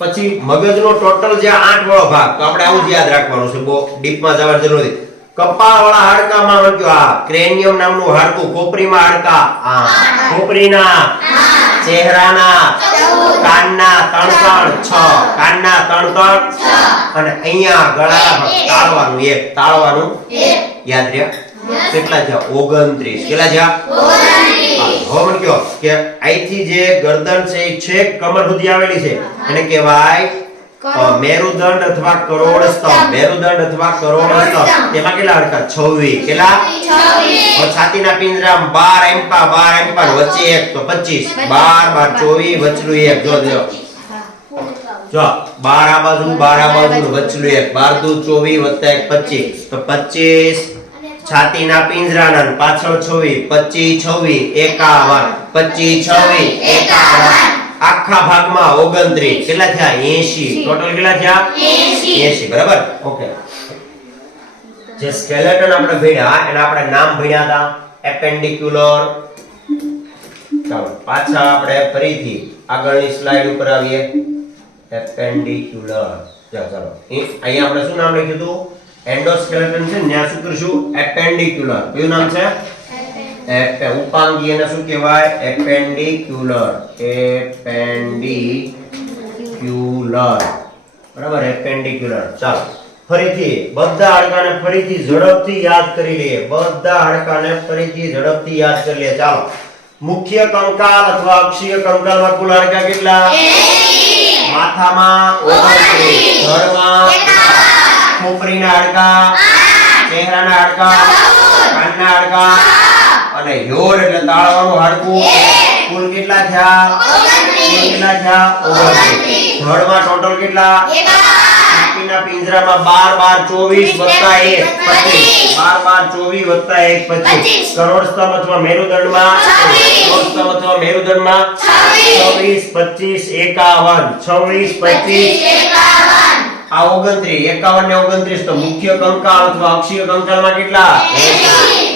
પછી મગજનો ટોટલ જે 8 વાળો ભાગ, તો આપણે આવું જ યાદ રાખવાનું છે, બહુ ડીપમાં જવાની જરૂર નથી. કપાળવાળા હાડકામાં વળગ્યો આ ક્રેનિયમ નામનું હાડકું. ખોપરીમાં હાડકા આ ખોપરીના, ચહેરાના, કાનના 3 6, કાનના 3 6 અને અહીંયા ગળાના ભાગ તાળવાનું 1, તાળવાનું 1 યાદ રહ્યા. કેટલા થયા? 29. કેટલા થયા? 29. હવે મને કહો કે અહીંથી જે ગરદન છે એ છેક કમર સુધી આવેલી છે એને કહેવાય મેરુદંડ અથવા કરોડ સ્તંભ. મેરુદંડ અથવા કરોડ સ્તંભ. તેમાં કેટલા હાડકા? 26. કેટલા? 26. છાતીના પિંજરામાં 12 એમ્પા, 12 એમ્પા વચ્ચે 1 તો 25. 12 12 24 વચલું 1. જો જો 12 આ બાજુ, 12 આ બાજુ વચલું 1. 12 દુ 24 વત્તા 1 25 તો 25. છાતીના પિંજરાના પાછળ 26 25 26 51 25 26 51. આખા ભાગમાં 29. કેટલા થયા? 80. ટોટલ કેટલા થયા? 80. બરાબર? ઓકે. જે સ્કેલેટન આપણે ભણ્યા એના આપણે નામ ભણ્યા હતા એપેન્ડિક્યુલર. ચાલો પાછા આપણે ફરીથી આગળની સ્લાઇડ ઉપર આવીએ. એપેન્ડિક્યુલર. ચાલો અહીંયા આપણે શું નામ લખ્યું હતું? એન્ડોસ્કેલેટન છે ને, ત્યાં શું કરશું? એપેન્ડિક્યુલર. કયું નામ છે? ઉપાંગી એને શું કહેવાય? એપેન્ડિક્યુલર. એપેન્ડિક્યુલર. બરાબર? એપેન્ડિક્યુલર. ચાલો ફરીથી બધા હાડકાને ફરીથી ઝડપથી યાદ કરી લઈએ. બધા હાડકાને ફરીથી ઝડપથી યાદ કરી લઈએ. ચાલો મુખ્ય કંકાલ અથવા અક્ષીય કંકાલમાં કુલ હાડકા કેટલા? 80. માથામાં 29. ધડમાં ખોપરીના હાડકા, ચહેરાના હાડકા, કાનના હાડકા અને યોર એટલે તાળવાનું હાડકું. કુલ કેટલા થયા? 29. ધડમાં ટોટલ કેટલા? છાતીના પિંજરામાં 12 12 24 વત્તા 1 25. 12 12 24 વત્તા 1 25. કરોડ સ્તંભ અથવા મેરુદંડમાં 26 25 51 26 25 51. આ 29. 51 ને 29 તો મુખ્ય કંકાલ અથવા અક્ષીય કંકાલમાં કેટલા? 80.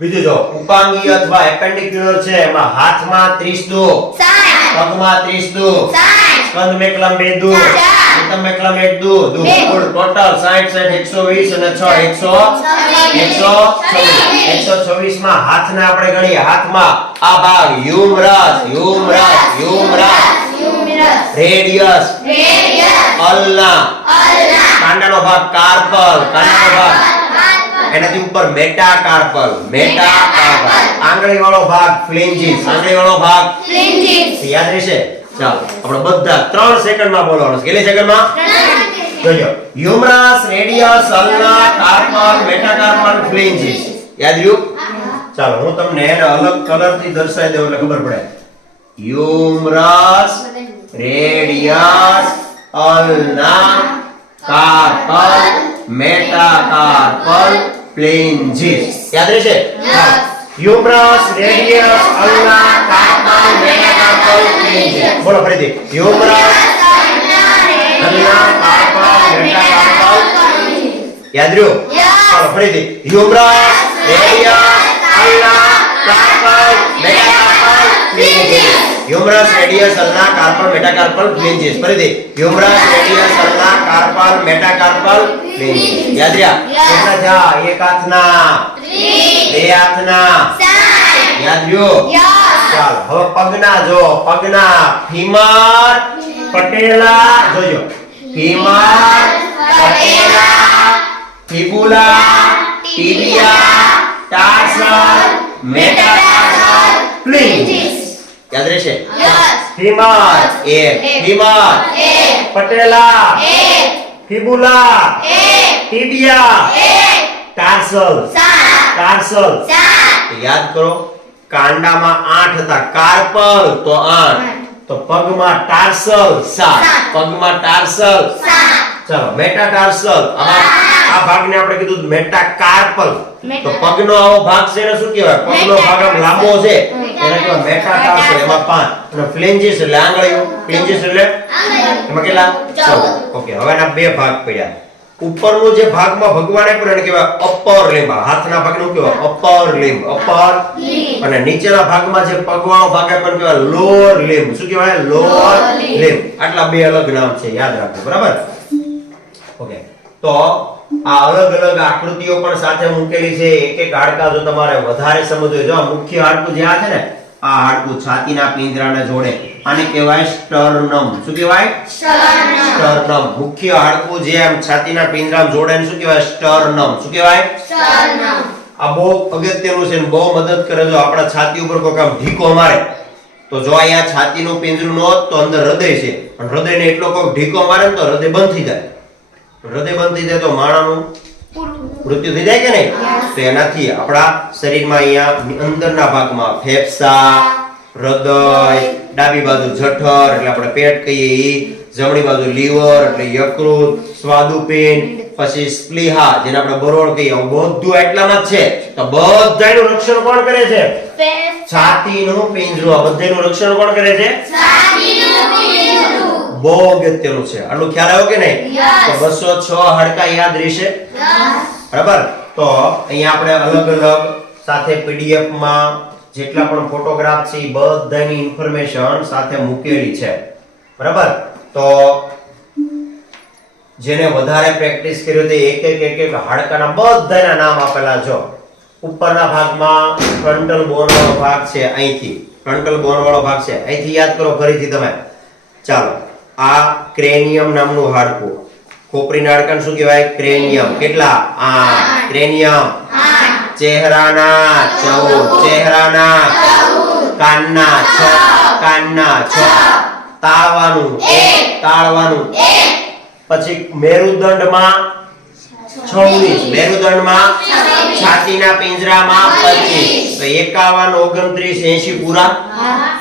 બીજું જો ઉપાંગી અથવા એપેન્ડિક્યુલર છે એમાં હાથમાં 30 દુ 60, પગમાં 30 દુ 60, સ્કંદ મેખલામ 2 દુ 50, નિતંબ મેખલામ 1 દુ કુલ ટોટલ 60 60 120 અને 6 126 માં હાથના આપણે ગણીએ. હાથમાં આ ભાગ હ્યુમરસ રેડિયસ અલ્ના, કાંડાનો ભાગ કાર્પલ, કાંડાનો ભાગ એનાથી ઉપર મેટાકાર્પલ, આંગળી વાળો ભાગ ફ્લેન્જિસ, આંગળી વાળો ભાગ ફ્લેન્જિસ. યાદ રહેશે? ચાલો આપણે બધા 3 સેકન્ડમાં બોલવાનું છે. કેટલી સેકન્ડમાં? 3 જોજો. Humerus, radius, ulna, carpal, metacarpal, phalanges. યાદ રહ્યું? ચાલો હું તમને એને અલગ કલરથી દર્શાવી દઉં એટલે ખબર પડે. Humerus, radius, ulna, carpal, metacarpal phalanges. યાદ રહેશે? Yes. Humerus, radius, ulna, carpal, metacarpal, phalanges. બોલો ફરીથી. Humerus, ulna, carpal, metacarpal. યાદ રહ્યું? Yes. ચાલો ફરીથી. Humerus, radius, ulna, carpal, metacarpal, phalanges. Humerus, radius, ulna, carpal, metacarpal, phalanges. ફરીથી. Humerus, radius, ulna, carpal, metacarpal, phalanges. યાદ રહ્યા? Yes. કેટલા થયા? એક હાથના, બે હાથના. યાદ રહ્યું? ચાલો હવે પગના જો. પગના ફીમર, પટેલા. જોજો. Femur, patella, ફિબુલા, ટિબિયા, ટાર્સલ, મેટાટાર્સલ, ફ્લેન્જીસ. યાદ રહેશે? ફીમર એક, ફીમર, પટેલા, ફિબુલા, ટિબિયા, ટાર્સલ, ટાર્સલ. તો યાદ કરો, કાંડામાં 8 હતા, કાર્પલ તો 8, તો પગમાં ટાર્સલ 7, પગમાં ટાર્સલ. ચાલો મેટાટાર્સલ, આ ભાગને આપણે કીધું મેટાકાર્પલ. તો પગનો આવો ભાગ છે એને શું કહેવાય? પગનો ભાગ આમ લાંબો છે એને કહેવાય મેટાટાર્સલ. એમાં 5 અને ફ્લેન્જીસ એટલે આંગળીઓ. ફ્લેન્જીસ એટલે એમાં કેટલા? 14. ઓકે, હવે આના બે ભાગ પડ્યા. ઉપરનું જે ભાગમાં ભગવાને પણ એને કહેવાય અપર લિમ્બ. હાથના ભાગને શું કહેવાય? Upper લિમ્બ, upper. અને નીચેના ભાગમાં જે પગવાળો ભાગ એ પણ કહેવાય લોઅર લિમ્બ. શું કહેવાય? લોઅર લિમ્બ. આટલા બે અલગ નામ છે, યાદ રાખો. બરાબર? ઓકે, તો આ અલગ અલગ આકૃતિઓ પણ સાથે મૂકેલી છે. એક એક હાડકા જો તમારે વધારે સમજવું હોય, જો આ મુખ્ય હાડકું જે આ છે ને, આ હાડકું છાતીના પિંજરાને જોડે, આને કહેવાય સ્ટર્નમ. શું કહેવાય? સ્ટર્નમ. મુખ્ય હાડકું જે આમ છાતીના પિંજરામાં જોડે એને શું કહેવાય? સ્ટર્નમ. શું કહેવાય? આ બહુ અગત્યનું છે ને બહુ મદદ કરે. જો આપણા છાતી ઉપર કોઈ આમ ઢીકો મારે, તો જો અહીંયા છાતીનું પિંજરું ન હોત તો અંદર હૃદય છે, અને હૃદયને એટલો કોઈ ઢીકો મારે ને તો હૃદય બંધ થઈ જાય. હૃદય બંધ થઈ જાય તો માણસનું મૃત્યુ થઈ જાય કે નહીં? તો એનાથી આપણા શરીરમાં અહીંયા અંદરના ભાગમાં ફેફસા, હૃદય, ડાબી બાજુ જઠર એટલે આપણે પેટ કહીએ ઈ, જમણી બાજુ લીવર એટલે યકૃત, સ્વાદુપિંડ, પછી સ્પ્લીહા જેને આપણે બરોળ કહીએ, બધું એટલામાં જ છે. તો બધાયનું રક્ષણ કોણ કરે છે? છાતીનું પિંજરું. આ બધાયનું રક્ષણ કોણ કરે છે? બહુ અગત્યનું છે. આટલું ખ્યાલ આવ્યો કે નહીં? તો 206 હાડકા યાદ રહેશે. બરાબર? તો અહીંયા આપણે અલગ અલગ સાથે પીડીએફ માં જેટલા પણ ફોટોગ્રાફ છે એ બધાની ઇન્ફોર્મેશન સાથે મૂકેલી છે. બરાબર? તો જેને વધારે પ્રેક્ટિસ કર્યો તે એક એક હાડકાના બધાના નામ આપેલા જો. ઉપરના ભાગમાં ફ્રન્ટલ બોન વાળો ભાગ છે, અહીંથી ફ્રન્ટલ બોન વાળો ભાગ છે, અહીંથી યાદ કરો ફરીથી તમે. ચાલો, આ ક્રેનિયમ નામનું હાડકું. ખોપરીના હાડકાને શું કહેવાય? ક્રેનિયમ. કેટલા? 8. ક્રેનિયમ. ચહેરાના 14, ચહેરાના. કાનના 6, કાનના 6. તાળવાનું 1, તાળવાનું. પછી મેરુદંડમાં 26, મેરુદંડમાં છાતીના પિંજરામાં 25. તો 51, 29, 80 પૂરા.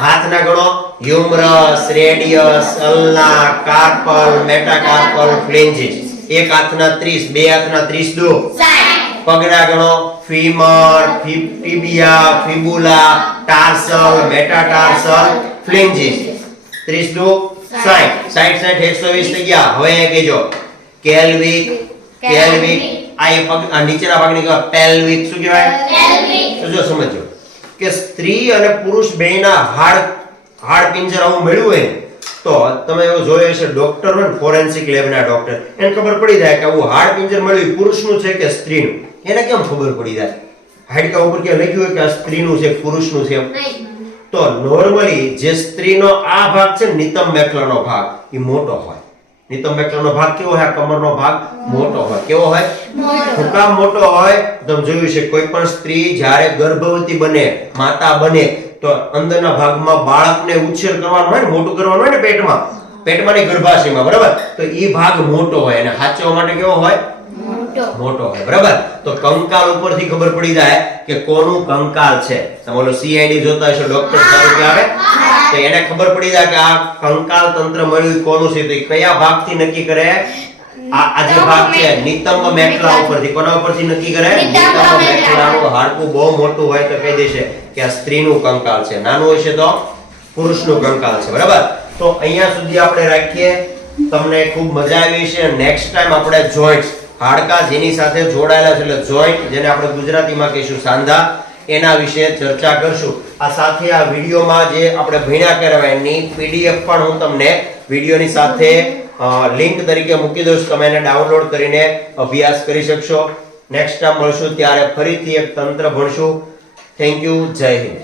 હાથના ગણો. Humerus, radius, ulna, carpal, metacarpal, phalanges. એક હાથના 30, બે હાથના 30 દો. પગના ગણો. ફીમર, ટિબિયા, ફિબુલા, ટાર્સલ, મેટાટાર્સલ, ફ્લેન્જીસ. 30 દો 60, 60 120 થઈ ગયા. હવે એ કહેજો કેલ્વિક, કેલ્વિક. આ એ પગ આ નીચેના ભાગને કહેવાય પેલ્વિક. શું કહેવાય? પેલ્વિક. તો જો સમજો કે સ્ત્રી અને પુરુષ બેયના હાડ પિંજર આવું મળ્યું હોય તો તમે એવો જોયો હશે, ડોક્ટર હોય ને ફોરેન્સિક લેબના ડોક્ટર, એને ખબર પડી જાય કે આવું હાડ પિંજર મળ્યું પુરુષનું છે કે સ્ત્રીનું. એને કેમ ખબર પડી જાય? હાડકા ઉપર કે લખ્યું હોય કે આ સ્ત્રીનું છે પુરુષનું છે? તો નોર્મલી જે સ્ત્રીનો આ ભાગ છે નિતંબ મેખલાનો ભાગ એ મોટો હોય. નિતંબ મેખલાનો ભાગ કેવો હોય? કમરનો ભાગ મોટો હોય. કેવો હોય? શું કામ મોટો હોય? તમે જોયું છે કોઈ પણ સ્ત્રી જ્યારે ગર્ભવતી બને, માતા બને, તો અંદરના ભાગમાં બાળકને ઉછેર કરવાનો હોય ને, મોટું કરવાનું હોય ને પેટમાં, પેટમાંની ગર્ભાશયમાં. બરાબર? તો એ ભાગ મોટો હોય અને સાચવવા માટે કેવો હોય? મોટો હોય. બરાબર? તો કંકાલ ઉપરથી ખબર પડી જાય કે કોનું કંકાલ છે. તમે ઓલો સીઆઈડી જોતા હશો, ડોક્ટર તરીકે આવે તો એને ખબર પડી જાય કે આ કંકાલ તંત્ર મળ્યું કોનું છે. તો એ કયા ભાગથી નક્કી કરે? આ જે ભાગ છે નિતંબ મેખલા ઉપરથી, કોના ઉપરથી નક્કી કરે? નિતંબ મેખલાનું હાડકું બહુ મોટું હોય તો કહી દેશે કે આ સ્ત્રીનું કંકાલ છે, નાનું હશે તો પુરુષનું કંકાલ છે. બરાબર? તો અહીંયા સુધી આપણે રાખીએ. તમને ખૂબ મજા આવી છે. નેક્સ્ટ ટાઈમ આપણે જોઈન્ટ્સ, હાડકા જેની સાથે જોડાયેલા છે એટલે જોઈન્ટ, જેને આપણે ગુજરાતીમાં કહીશું સાંધા, એના વિશે ચર્ચા કરશું. આ સાથે આ વિડીયોમાં જે આપણે ભણ્યા કરાવ્યા એની પીડીએફ પણ હું તમને વિડીયોની સાથે લિંક તરીકે મૂકી દઉં છું. તમે એને ડાઉનલોડ કરીને અભ્યાસ કરી શકશો. નેક્સ્ટ ટાઈમ મળશું ત્યારે ફરીથી એક તંત્ર ભણશું. Thank you. જય હિન્દ.